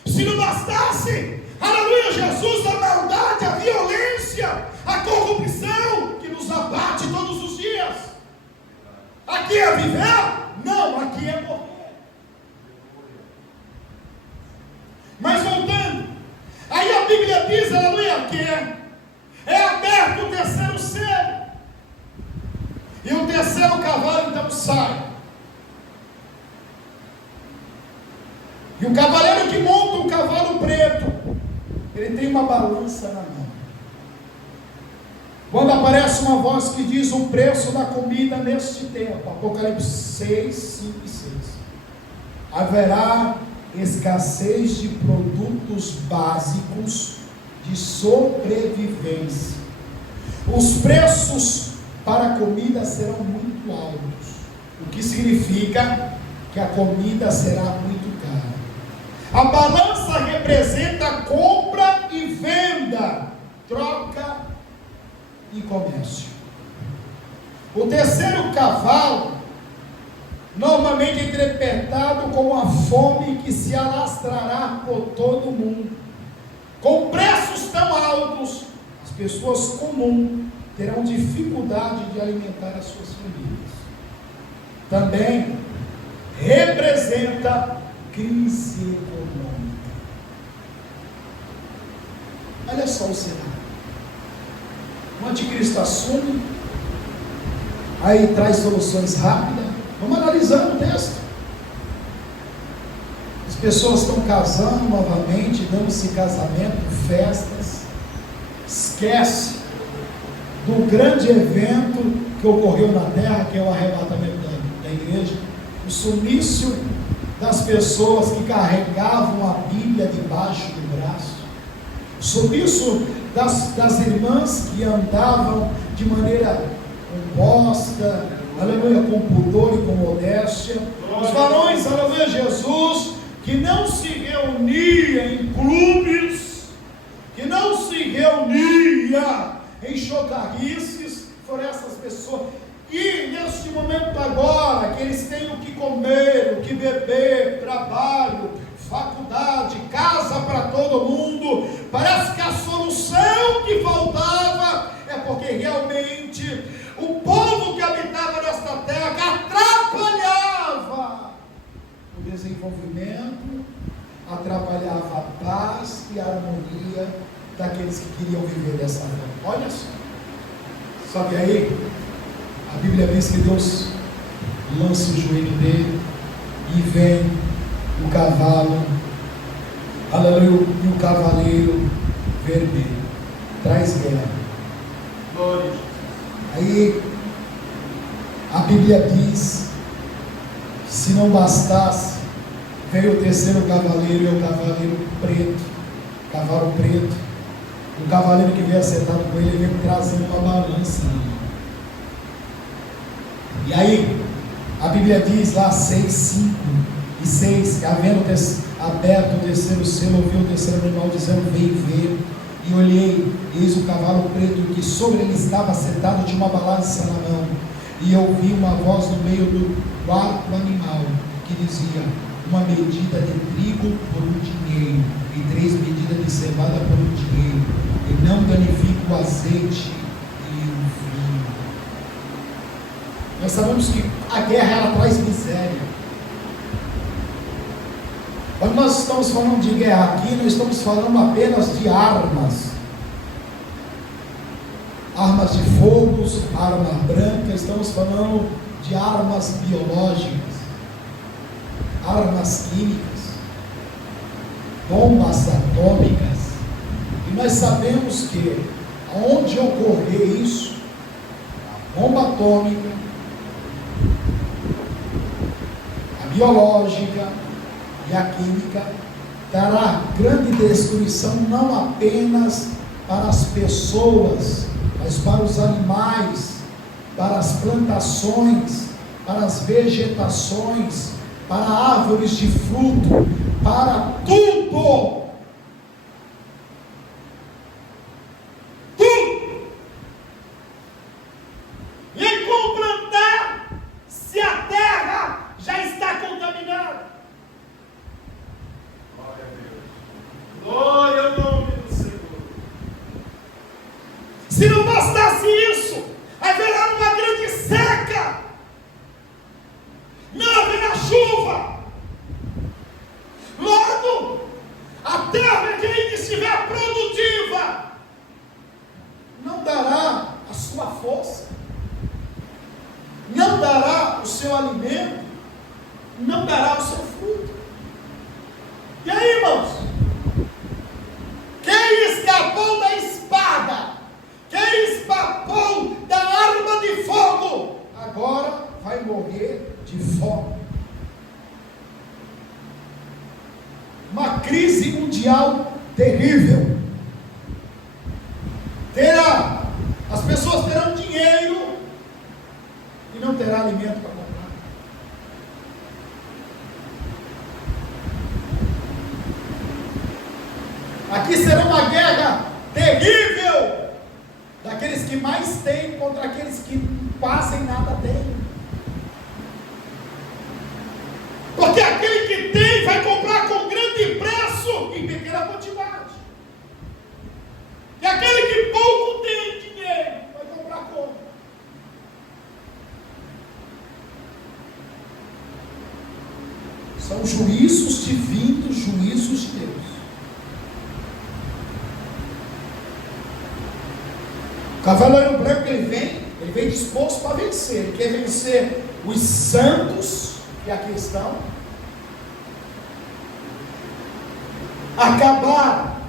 Se não bastasse, aleluia, Jesus, a maldade, a violência, a corrupção que nos abate todos os dias. Aqui é viver? Não, aqui é morrer. Mas voltando, aí a Bíblia diz, aleluia, que é aberto o terceiro selo. E o terceiro cavalo então sai. E o cavaleiro que monta um cavalo preto, ele tem uma balança na mão. Quando aparece uma voz que diz o preço da comida neste tempo, Apocalipse 6, 5 e 6, haverá escassez de produtos básicos de sobrevivência. Os preços para a comida serão muito altos, o que significa que a comida será muito cara. A balança representa compra e venda, troca e comércio. O terceiro cavalo normalmente é interpretado como a fome que se alastrará por todo o mundo. Com preços tão altos, as pessoas comuns terão dificuldade de alimentar as suas famílias. Também representa crise econômica. Olha só o cenário. O anticristo assume, aí traz soluções rápidas. Vamos analisando o texto. As pessoas estão casando novamente, dando-se casamento, festas. Esquece do grande evento que ocorreu na terra, que é o arrebatamento da igreja, o sumiço das pessoas que carregavam a Bíblia debaixo do braço, o sumiço das irmãs que andavam de maneira composta, aleluia, com pudor e com modéstia, os varões, aleluia, Jesus, que não se reunia em clubes, que não se reunia em chocarrices, foram essas pessoas. E neste momento agora, que eles têm o que comer, o que beber, trabalho, faculdade, casa para todo mundo, parece que a solução que faltava é porque realmente o povo que habitava nesta terra atrapalhava o desenvolvimento, atrapalhava a paz e a harmonia daqueles que queriam viver dessa forma. Olha só. Só que aí a Bíblia diz que Deus lança o joelho dele e vem o cavalo, aleluia, e o cavaleiro vermelho traz guerra. Glória. Aí a Bíblia diz que se não bastasse, veio o terceiro cavaleiro, e o cavaleiro preto, cavalo preto. O cavaleiro que veio acertado com ele veio trazendo uma balança. E aí a Bíblia diz lá 6, 5 e 6, que havendo aberto o terceiro selo, ouvi o terceiro animal dizendo: vem ver. E olhei, eis o cavalo preto, que sobre ele estava sentado, tinha uma balança na mão. E eu ouvi uma voz no meio do quarto animal, que dizia: uma medida de trigo por um dinheiro, e 3 medidas de cevada por um dinheiro, e não danifica o azeite e o vinho. Nós sabemos que a guerra, ela traz miséria. Quando nós estamos falando de guerra aqui, não estamos falando apenas de armas. Armas de fogo, arma branca, estamos falando de armas biológicas. armas químicas, bombas atômicas, e nós sabemos que onde ocorrer isso, a bomba atômica, a biológica e a química, dará grande destruição não apenas para as pessoas, mas para os animais, para as plantações, para as vegetações, para árvores de fruto, para tudo. Tudo. Nem como plantar se a terra já está contaminada. Glória a Deus. Glória ao nome do Senhor. Se não bastasse isso, haverá uma grande seca. Não haverá chuva. Logo, a terra que ainda estiver produtiva não dará a sua força, não dará o seu alimento, não dará o seu fruto. E aí, irmãos? Quem escapou da espada, quem escapou da arma de fogo, agora vai morrer de fome. Uma crise mundial terrível. As pessoas terão dinheiro e não terá alimento para comprar. Aqui será uma guerra terrível daqueles que mais têm contra aqueles que quase nada têm. Porque aquele que tem vai comprar com grande preço em pequena quantidade. E aquele que pouco tem dinheiro vai comprar como? São juízos divinos, juízos de Deus. O cavaleiro branco ele vem disposto para vencer. Ele quer vencer os santos que aqui estão, acabar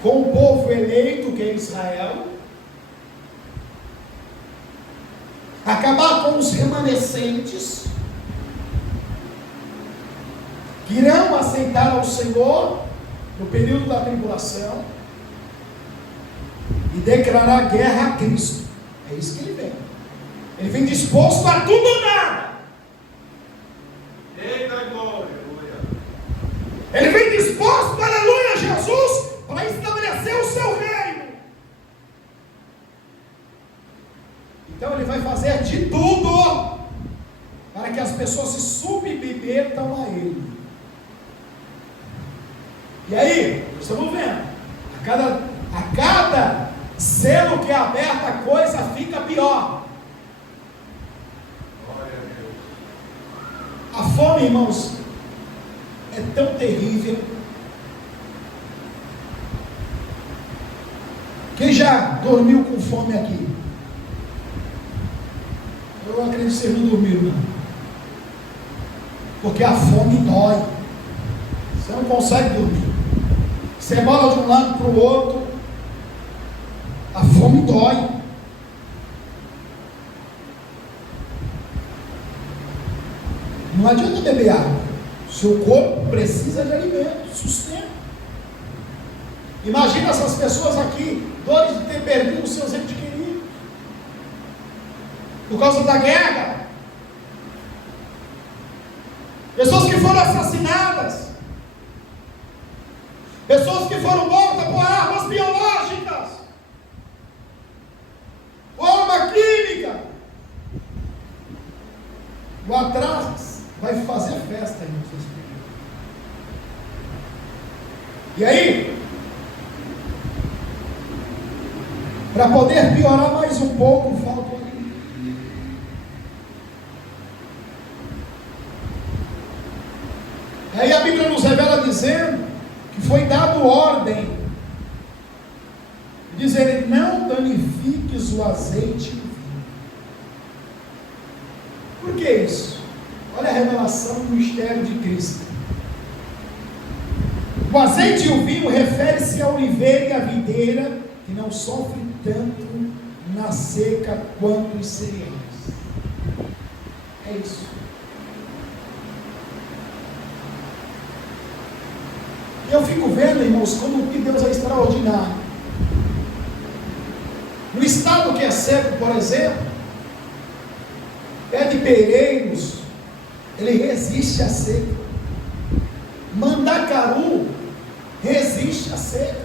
com o povo eleito que é Israel, acabar com os remanescentes que irão aceitar ao Senhor no período da tribulação e declarar guerra a Cristo. É isso que ele vem. Ele vem disposto a tudo ou nada. Eita glória, aleluia. Ele vem disposto, aleluia, Jesus, para estabelecer o seu reino. Então ele vai fazer de tudo para que as pessoas se submetam a ele. E aí, estamos vendo, a cada selo que é aberto, a coisa fica pior. Glória a Deus. A fome, irmãos, é tão terrível. Quem já dormiu com fome aqui? Eu acredito que vocês não dormiram, não. Porque a fome dói. Você não consegue dormir. Você bola de um lado para o outro. A fome dói. Não adianta beber água. Seu corpo precisa de alimento, sustento. Imagina essas pessoas aqui, dores de ter perdido os seus entes queridos, por causa da guerra. Pessoas que foram assassinadas. Pessoas que foram mortas por armas biológicas, por arma química. O atrás vai fazer festa, irmãos. E aí, para poder piorar mais um pouco, falta o alimento. Aí a Bíblia nos revela dizendo que foi dado ordem, diz ele, não danifiques o azeite e o vinho. Por que isso? Olha a revelação do mistério de Cristo. O azeite e o vinho refere-se à oliveira e à videira, que não sofre tanto na seca quanto os cereais. É isso. E eu fico vendo, irmãos, como que Deus é extraordinário. No estado que é seco, por exemplo, pé de pereiros, ele resiste à seca. Mandacaru resiste à seca.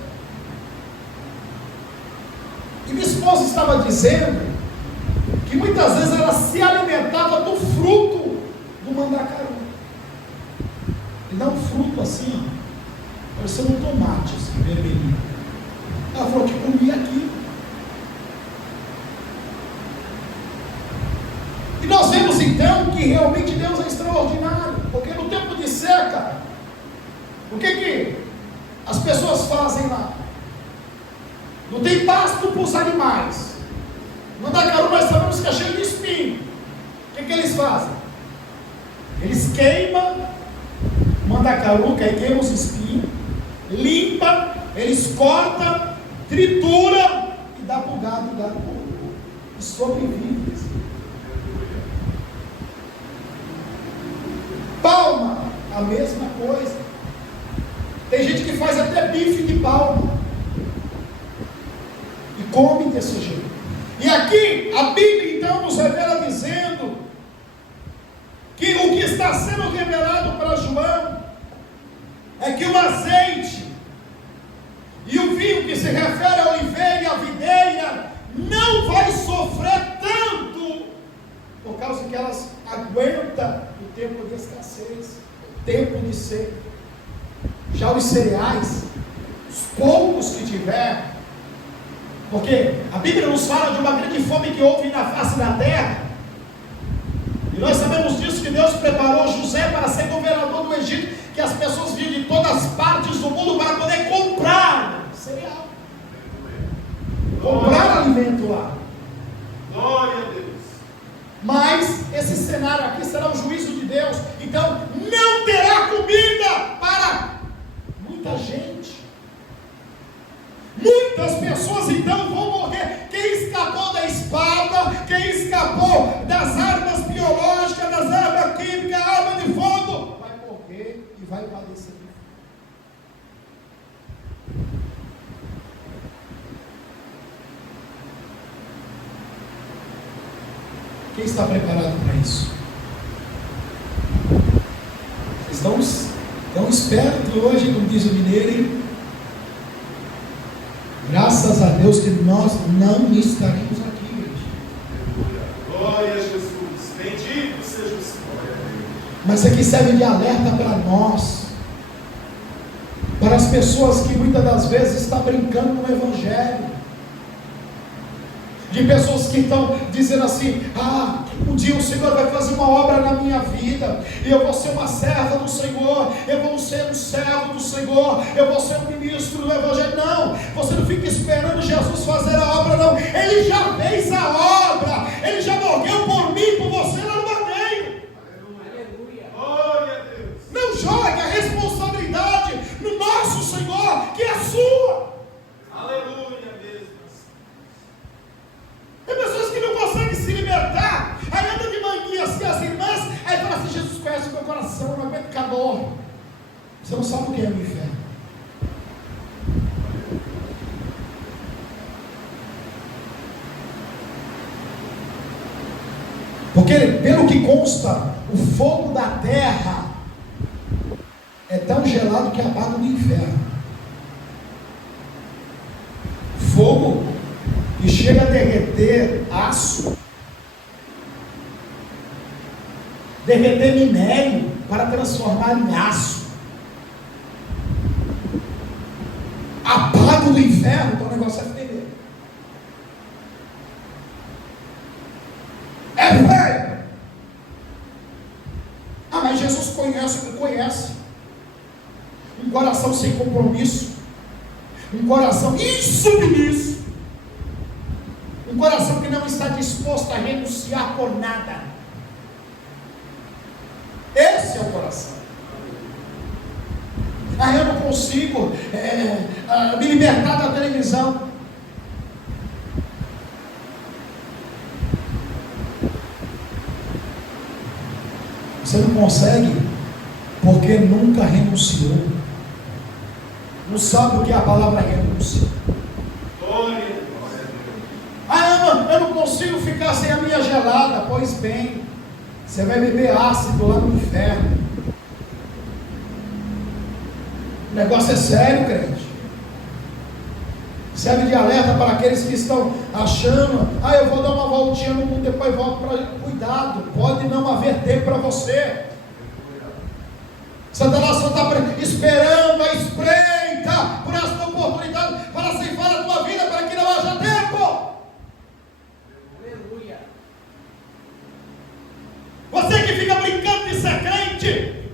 E minha esposa estava dizendo que muitas vezes ela se alimentava do fruto do mandacaru. Ele dá um fruto assim, ó, parecendo um tomate, assim, vermelhinho. Ela falou que comia aquilo. E nós vemos então que realmente Deus é extraordinário, porque no tempo de seca, o que as pessoas fazem lá? Não tem pasto para os animais. Mandacaru nós sabemos que é cheio de espinho. O que eles fazem? Eles queimam mandacaru, que aí queimam os espinhos, limpa, eles cortam, tritura e dá para o gado, e sobrevive. Palma, a mesma coisa. Tem gente que faz até bife de palma e come desse jeito. E aqui a Bíblia então nos revela dizendo que o que está sendo revelado para João é que o azeite e o vinho, que se refere à oliveira e à videira, não vai sofrer tanto, por causa que elas aguentam o tempo de escassez, o tempo de seca. Já os cereais, os poucos que tiver, porque a Bíblia nos fala de uma grande fome que houve na face da terra, e nós sabemos disso, que Deus preparou José para ser governador do Egito, que as pessoas vinham de todas as partes do mundo para poder comprar cereal, comprar alimento lá. Glória a Deus. Mas esse cenário aqui será o juízo de Deus, então não terá comida para muita gente. Muitas pessoas então vão morrer. Quem escapou da espada, quem escapou das armas biológicas, das armas químicas, arma de fogo, vai morrer e vai padecer. Quem está preparado para isso? Vocês estão espertos hoje, como diz o mineiro, hein? Graças a Deus que nós não estaremos aqui, igreja. Glória a Jesus. Bendito seja o Senhor. Mas aqui serve de alerta para nós, para as pessoas que muitas das vezes estão brincando com o Evangelho, de pessoas que estão dizendo assim: um dia o Senhor vai fazer uma obra na minha vida, e eu vou ser uma serva do Senhor, eu vou ser um servo do Senhor, eu vou ser um ministro do Evangelho. Não, você não fica esperando Jesus fazer a obra, não. Ele já fez a obra, ele já morreu por mim, por você lá no madeiro. Aleluia. Glória a Deus. Não jogue a responsabilidade no nosso Senhor, que é sua. Aleluia mesmo. Tem pessoas que não conseguem se libertar, aí andam de manguinha assim, as irmãs, aí fala assim: Jesus conhece o meu coração, eu não aguento calor. Você não sabe o que é o inferno. Porque, pelo que consta, o fogo da terra é tão gelado que apaga o inferno. Fogo que chega a derreter aço, derreter minério para transformar em aço. Apaga o inferno, então o negócio é feio. É feio. Mas Jesus conhece o que conhece. Um coração sem compromisso, um coração insubmisso, um coração que não está disposto a renunciar por nada. coração. Eu não consigo me libertar da televisão. Você não consegue porque nunca renunciou. Não sabe o que é a palavra renúncia. Eu não consigo ficar sem a minha gelada. Pois bem, você vai beber ácido lá no inferno. O negócio é sério, crente. Serve de alerta para aqueles que estão achando: eu vou dar uma voltinha no mundo, depois volto para... Cuidado, pode não haver tempo para você. Satanás só está esperando a espreita por essa oportunidade para ceifar a tua vida, para que não haja tempo. Aleluia. Você que fica brincando de ser crente,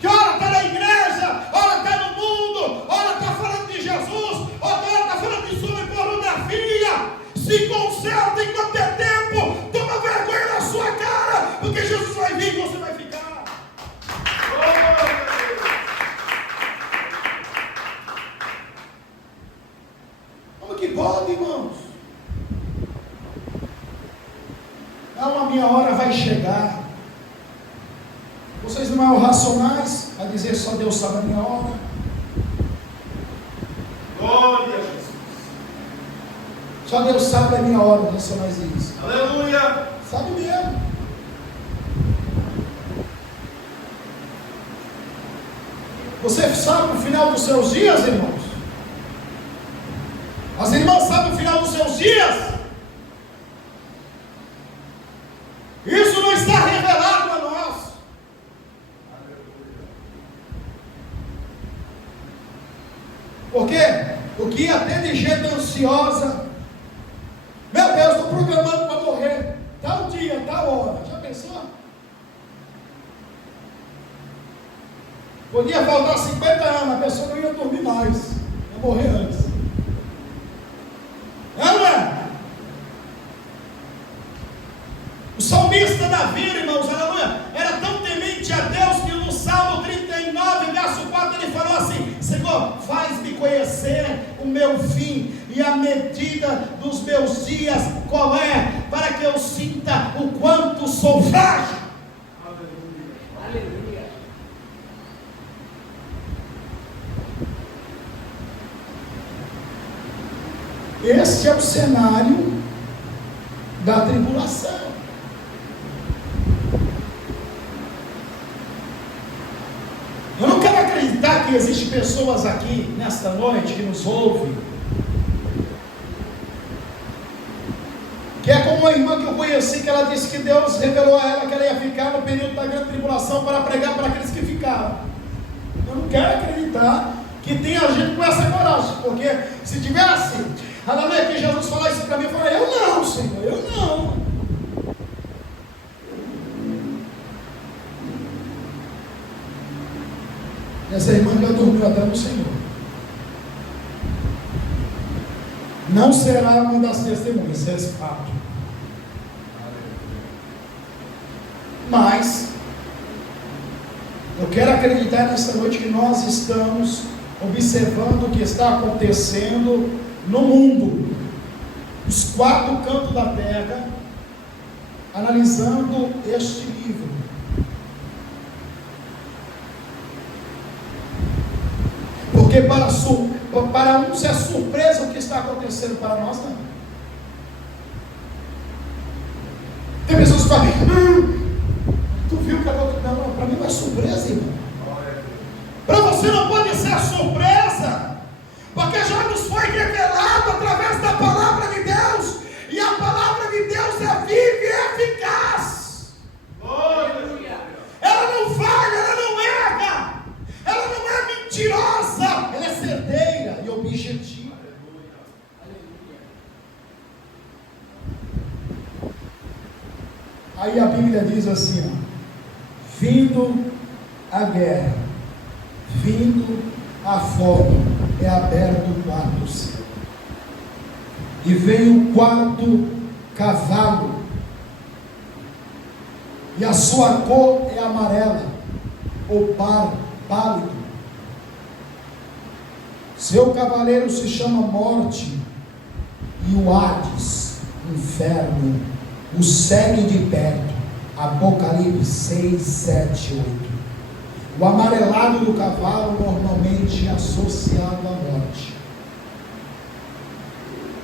que ora está na igreja, ora está no mundo, ora está falando de Jesus, ora está falando de sobre pornografia, se conserta enquanto é tempo, toma vergonha na sua cara, porque Jesus vai vir e você vai ficar. Como que pode, irmãos? A minha hora vai chegar. Vocês não são racionais a dizer só Deus sabe a minha hora? Glória a Jesus. Só Deus sabe a minha hora, racionais isso. Aleluia. Sabe mesmo. Você sabe o final dos seus dias, irmãos? As irmãs sabem o final dos seus dias? Isso não está revelado a nós. Porque o que ia ter de gente ansiosa, meu Deus, estou programando para morrer, tal dia, tal hora, já pensou? Podia faltar 50 anos, a pessoa não ia dormir mais, ia morrer antes. Não é? O salmista Davi, irmãos, aleluia, era tão temente a Deus que no Salmo 39, verso 4, ele falou assim: Senhor, faz-me conhecer o meu fim e a medida dos meus dias, qual é, para que eu sinta o quanto sou frágil. Aleluia. Esse é o cenário da tribulação. Eu não quero acreditar que existem pessoas aqui nesta noite que nos ouvem, que é como uma irmã que eu conheci, que ela disse que Deus revelou a ela que ela ia ficar no período da grande tribulação para pregar para aqueles que ficaram. Eu não quero acreditar que tenha gente com essa coragem, porque se tivesse, aleluia, que Jesus falar isso para mim, eu falaria: eu não, Senhor, eu não. Essa irmã já dormiu até no Senhor. Não será uma das testemunhas, isso é fato. Mas eu quero acreditar nesta noite que nós estamos observando o que está acontecendo no mundo, os 4 cantos da terra, analisando este livro. Porque para uns é surpresa o que está acontecendo, para nós não. Tem pessoas que falam: tu viu o que aconteceu? Não, para mim não é surpresa, irmão. Para você não pode ser surpresa, porque já nos foi revelado através da palavra de Deus, e a palavra de Deus é viva e eficaz. Ela não falha, ela não erra, ela não é mentirosa, ela é certeira e objetiva. Aí a Bíblia diz assim: vindo a guerra, vindo a fome, é aberto o 4º céu, e vem o 4º cavalo, e a sua cor é amarela ou pálido. Seu cavaleiro se chama Morte, e o Hades, inferno, o segue de perto. Apocalipse 6, 7, 8. O amarelado do cavalo normalmente é associado à morte.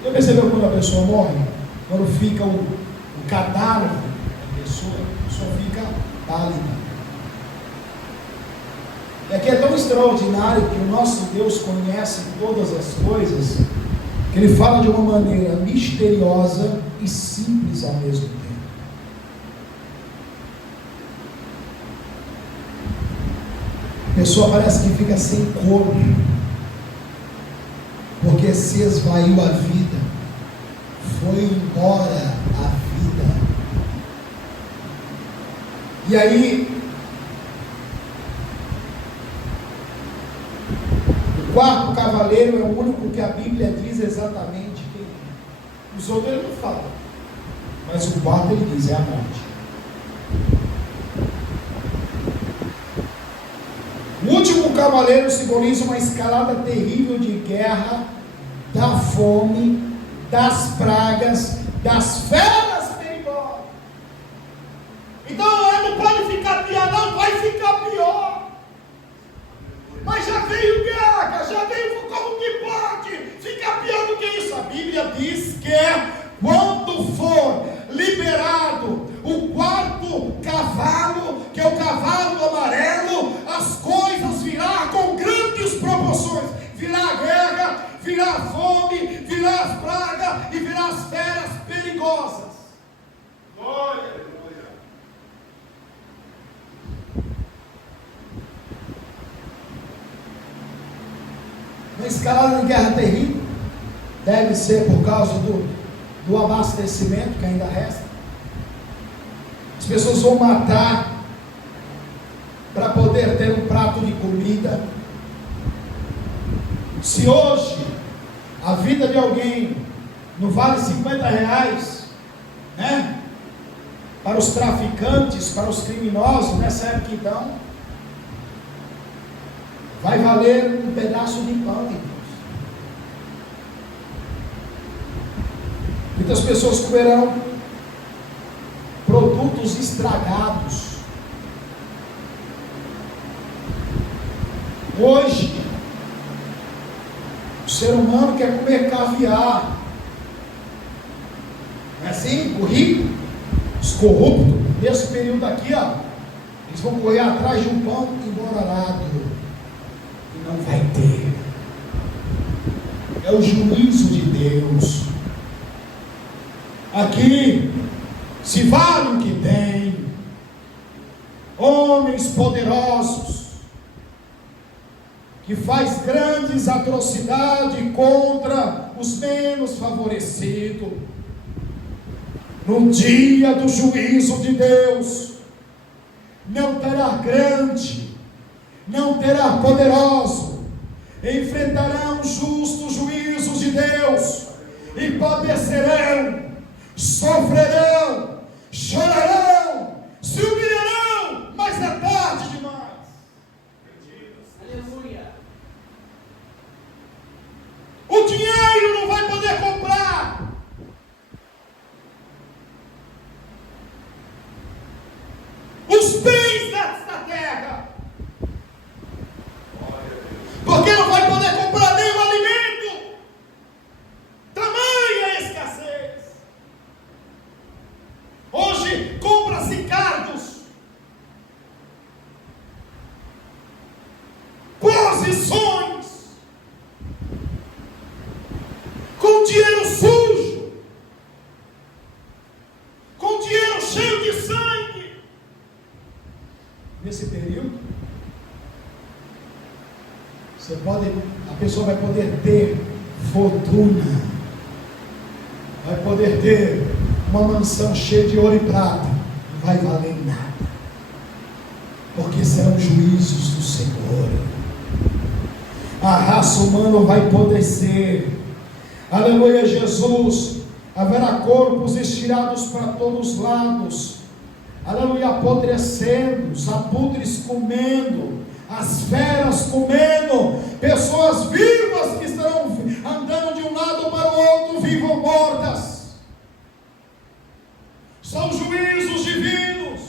Já percebeu quando a pessoa morre? Quando fica o cadáver da pessoa, a pessoa fica pálida. E aqui é tão extraordinário que o nosso Deus conhece todas as coisas, que Ele fala de uma maneira misteriosa e simples ao mesmo tempo. A pessoa parece que fica sem corpo, porque se esvaiu a vida, foi embora a vida. E aí, o quarto cavaleiro é o único que a Bíblia diz exatamente quem é. Os outros ele não fala, mas o quarto ele diz, é a morte. O último cavaleiro simboliza uma escalada terrível de guerra, da fome, das pragas, das feras perigosas. Então não pode ficar pior, não, vai ficar pior. Mas já veio guerra, já veio, como que pode ficar pior do que isso? A Bíblia diz que quando for liberado o quarto cavalo, que é o cavalo amarelo, as coisas virá com grandes proporções. Virá a guerra, virá a fome, virá as pragas e virá as feras perigosas. Glória, glória. Uma escalada de guerra terrível deve ser por causa do abastecimento que ainda resta. As pessoas vão matar para poder ter um prato de comida. Se hoje a vida de alguém não vale R$50, né? Para os traficantes, para os criminosos, nessa época então, vai valer um pedaço de pão, irmãos. Muitas pessoas comerão produtos estragados. Hoje, o ser humano quer comer caviar. Não é assim? O rico, os corruptos, nesse período aqui, ó, eles vão correr atrás de um pão emborrado. E não vai ter. É o juízo de Deus. Aqui se vale o que tem. Homens poderosos que faz grandes atrocidades contra os menos favorecidos. No dia do juízo de Deus, não terá grande, não terá poderoso, enfrentarão justos juízos de Deus, e padecerão, sofrerão, chorarão, se humilharão, mas é tarde demais. Aleluia. O dinheiro não vai poder comprar. Os bens desta terra. Porque não vai poder comprar nem o alimento. Tamanha escassez. Hoje compra-se cargos, posições, com dinheiro sujo, com dinheiro cheio de sangue. Nesse período, a pessoa vai poder ter fortuna, vai poder ter uma mansão cheia de ouro e prata, não vai valer nada, porque serão juízos do Senhor. A raça humana vai poder ser, aleluia, Jesus. Haverá corpos estirados para todos os lados, aleluia, apodrecendo, os abutres comendo, as feras comendo, pessoas vivas que estarão andando de um lado para o outro, vivas ou mortas. São juízos divinos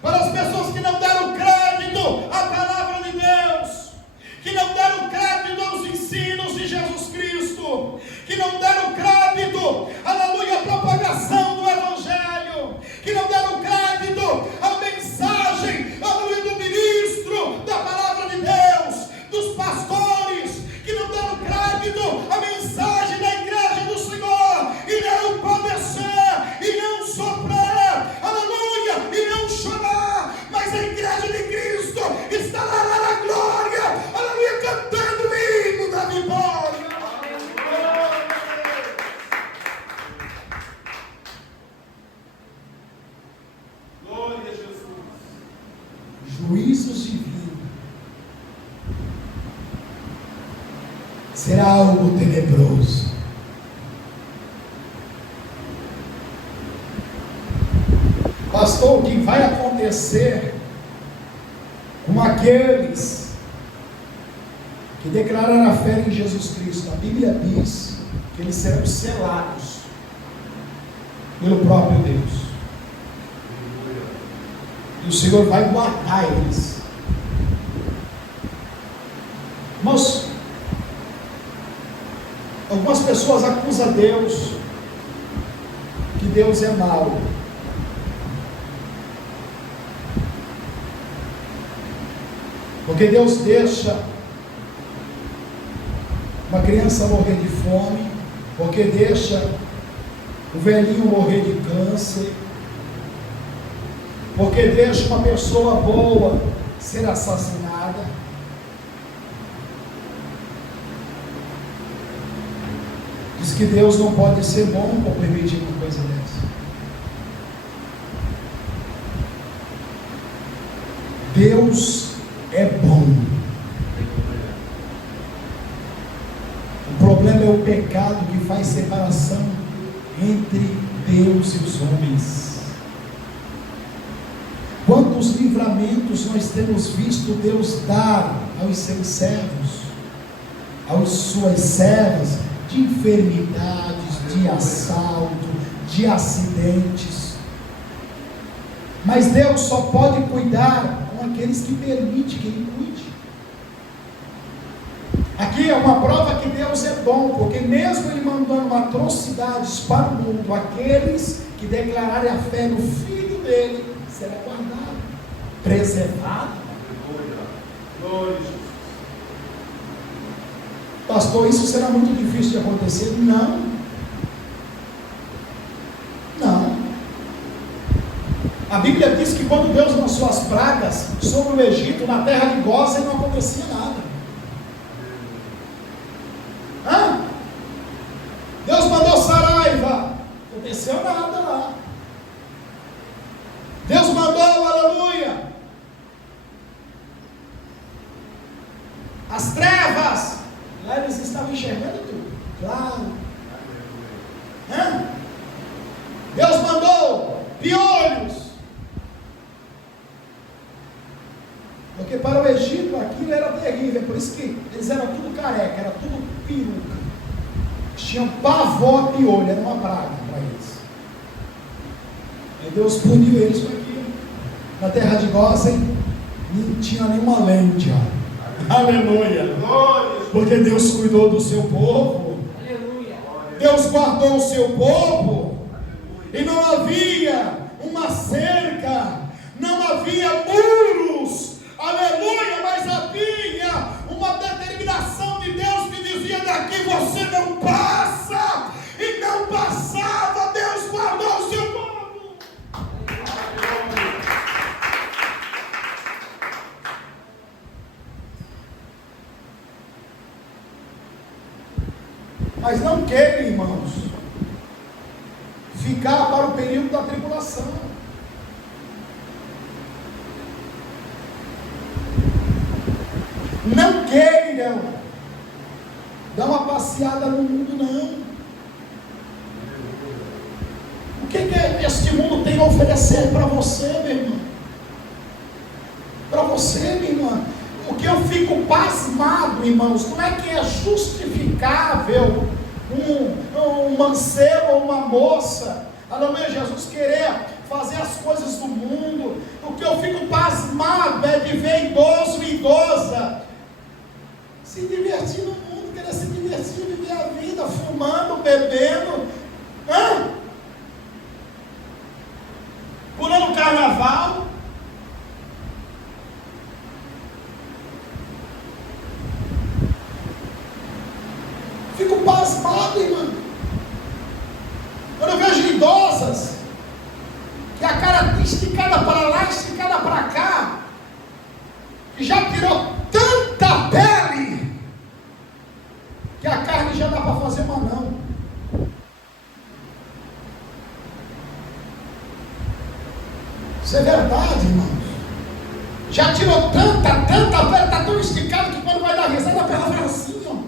para as pessoas que não deram crédito à palavra de Deus, que não deram crédito aos ensinos de Jesus Cristo, que não deram crédito, aleluia, à propagação do Evangelho, que não deram crédito à mensagem, aleluia, do ministro da palavra de Deus, dos pastores, que não deram crédito à mensagem da igreja do Senhor, e não padecer, e não sofrer, aleluia, e não chorar, mas a igreja de Cristo está lá na glória, aleluia, cantando o hino da vitória. Glória a Jesus. Juízos divinos. Será algo tenebroso. Pastor, o que vai acontecer com aqueles que declararam a fé em Jesus Cristo? A Bíblia diz que eles serão selados pelo próprio Deus. E o Senhor vai guardar eles. Irmãos, algumas pessoas acusam Deus, que Deus é mau. Porque Deus deixa uma criança morrer de fome, porque deixa o velhinho morrer de câncer, porque deixa uma pessoa boa ser assassinada. Diz que Deus não pode ser bom para permitir uma coisa dessa. Deus é bom. O problema é o pecado que faz separação entre Deus e os homens. Quantos livramentos nós temos visto Deus dar aos seus servos, às suas servas, de enfermidades, de assalto, de acidentes. Mas Deus só pode cuidar com aqueles que permitem que Ele cuide. Aqui é uma prova que Deus é bom, porque mesmo Ele mandando atrocidades para o mundo, aqueles que declararem a fé no Filho dele, será guardado, preservado. Glória a Jesus. Pastor, isso será muito difícil de acontecer? Não. Não. A Bíblia diz que quando Deus lançou as pragas sobre o Egito, na terra de Gósen, não acontecia nada. Deus mandou saraiva, não aconteceu nada lá. Deus mandou, aleluia, as trevas, lá eles estavam enxergando tudo, claro. Deus mandou piolhos, porque para o Egito aquilo era terrível, por isso que eles eram tudo careca, era tudo peruca, tinham pavor a piolho, era uma praga para eles. Aí Deus puniu eles com aquilo. Na terra de Gósen não tinha nenhuma lente, aleluia, porque Deus cuidou do seu povo, Deus guardou o seu povo, e não havia uma cerca, não havia muros, aleluia, mas havia uma determinação de Deus que dizia: daqui você não passa, e não passava. Deus guardou o seu povo. Mas não queiram, irmãos, ficar para o período da tribulação. Não queiram dar uma passeada no mundo, não. O que este mundo tem tenho a oferecer para você, meu irmão. Para você, minha irmã. O que eu fico pasmado, irmãos, não é que é justificável um mancebo ou uma moça, aleluia, Jesus querer fazer as coisas do mundo. O que eu fico pasmado é de ver idoso e idosa se divertir no mundo, querer se divertir, viver a vida, fumando, bebendo, pulando carnaval. Fico pasmado, irmão. Quando eu vejo idosas que a cara esticada para lá, esticada para cá, que já tirou tanta pele que a carne já dá para fazer uma não. Isso é verdade, irmãos. Já tirou tanta pele, está tão esticado que quando vai dar risada a perna vai assim, ó.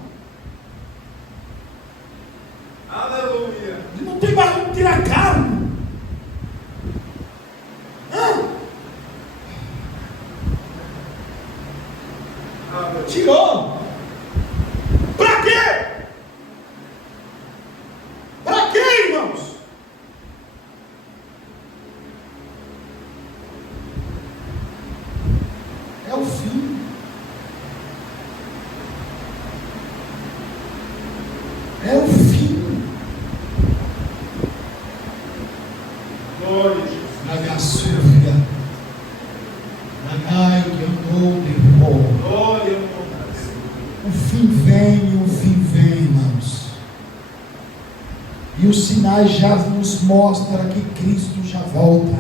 Aleluia. E não tem mais como tirar carne. Tirou. Para quê? Para quê, irmãos? É o fim. É o fim. Glória a Jesus. Nagassúria. Nagai que andou de pó. Glória a Deus. O fim vem, irmãos. E os sinais já nos mostram que Cristo já volta.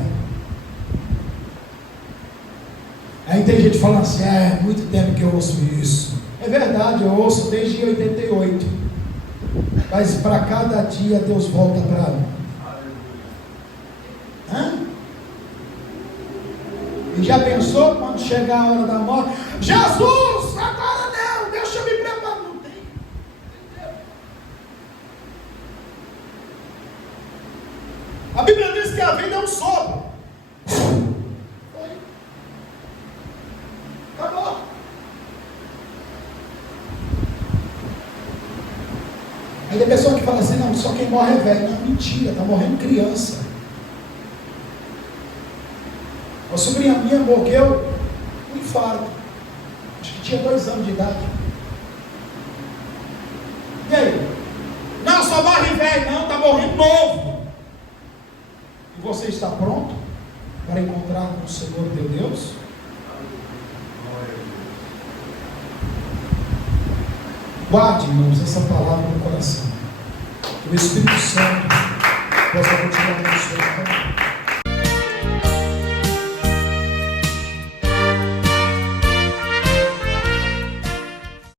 Aí tem gente falando assim, é muito tempo que eu ouço isso. É verdade, eu ouço desde 88. Mas para cada dia Deus volta para mim. E já pensou quando chegar a hora da morte? Jesus, agora não, deixa eu me preparar. Não tem tempo. A Bíblia diz que a vida é um sopro. Foi. Acabou. Aí tem pessoa que fala assim, não, só quem morre é velho. Não, mentira, está morrendo criança. Uma sobrinha minha morreu com infarto. Acho que tinha 2 anos de idade. E aí? Não, só morre velho, não, está morrendo novo. E você está pronto para encontrar com o Senhor teu Deus? Guarde, irmãos, essa palavra no coração. Que o Espírito Santo possa continuar.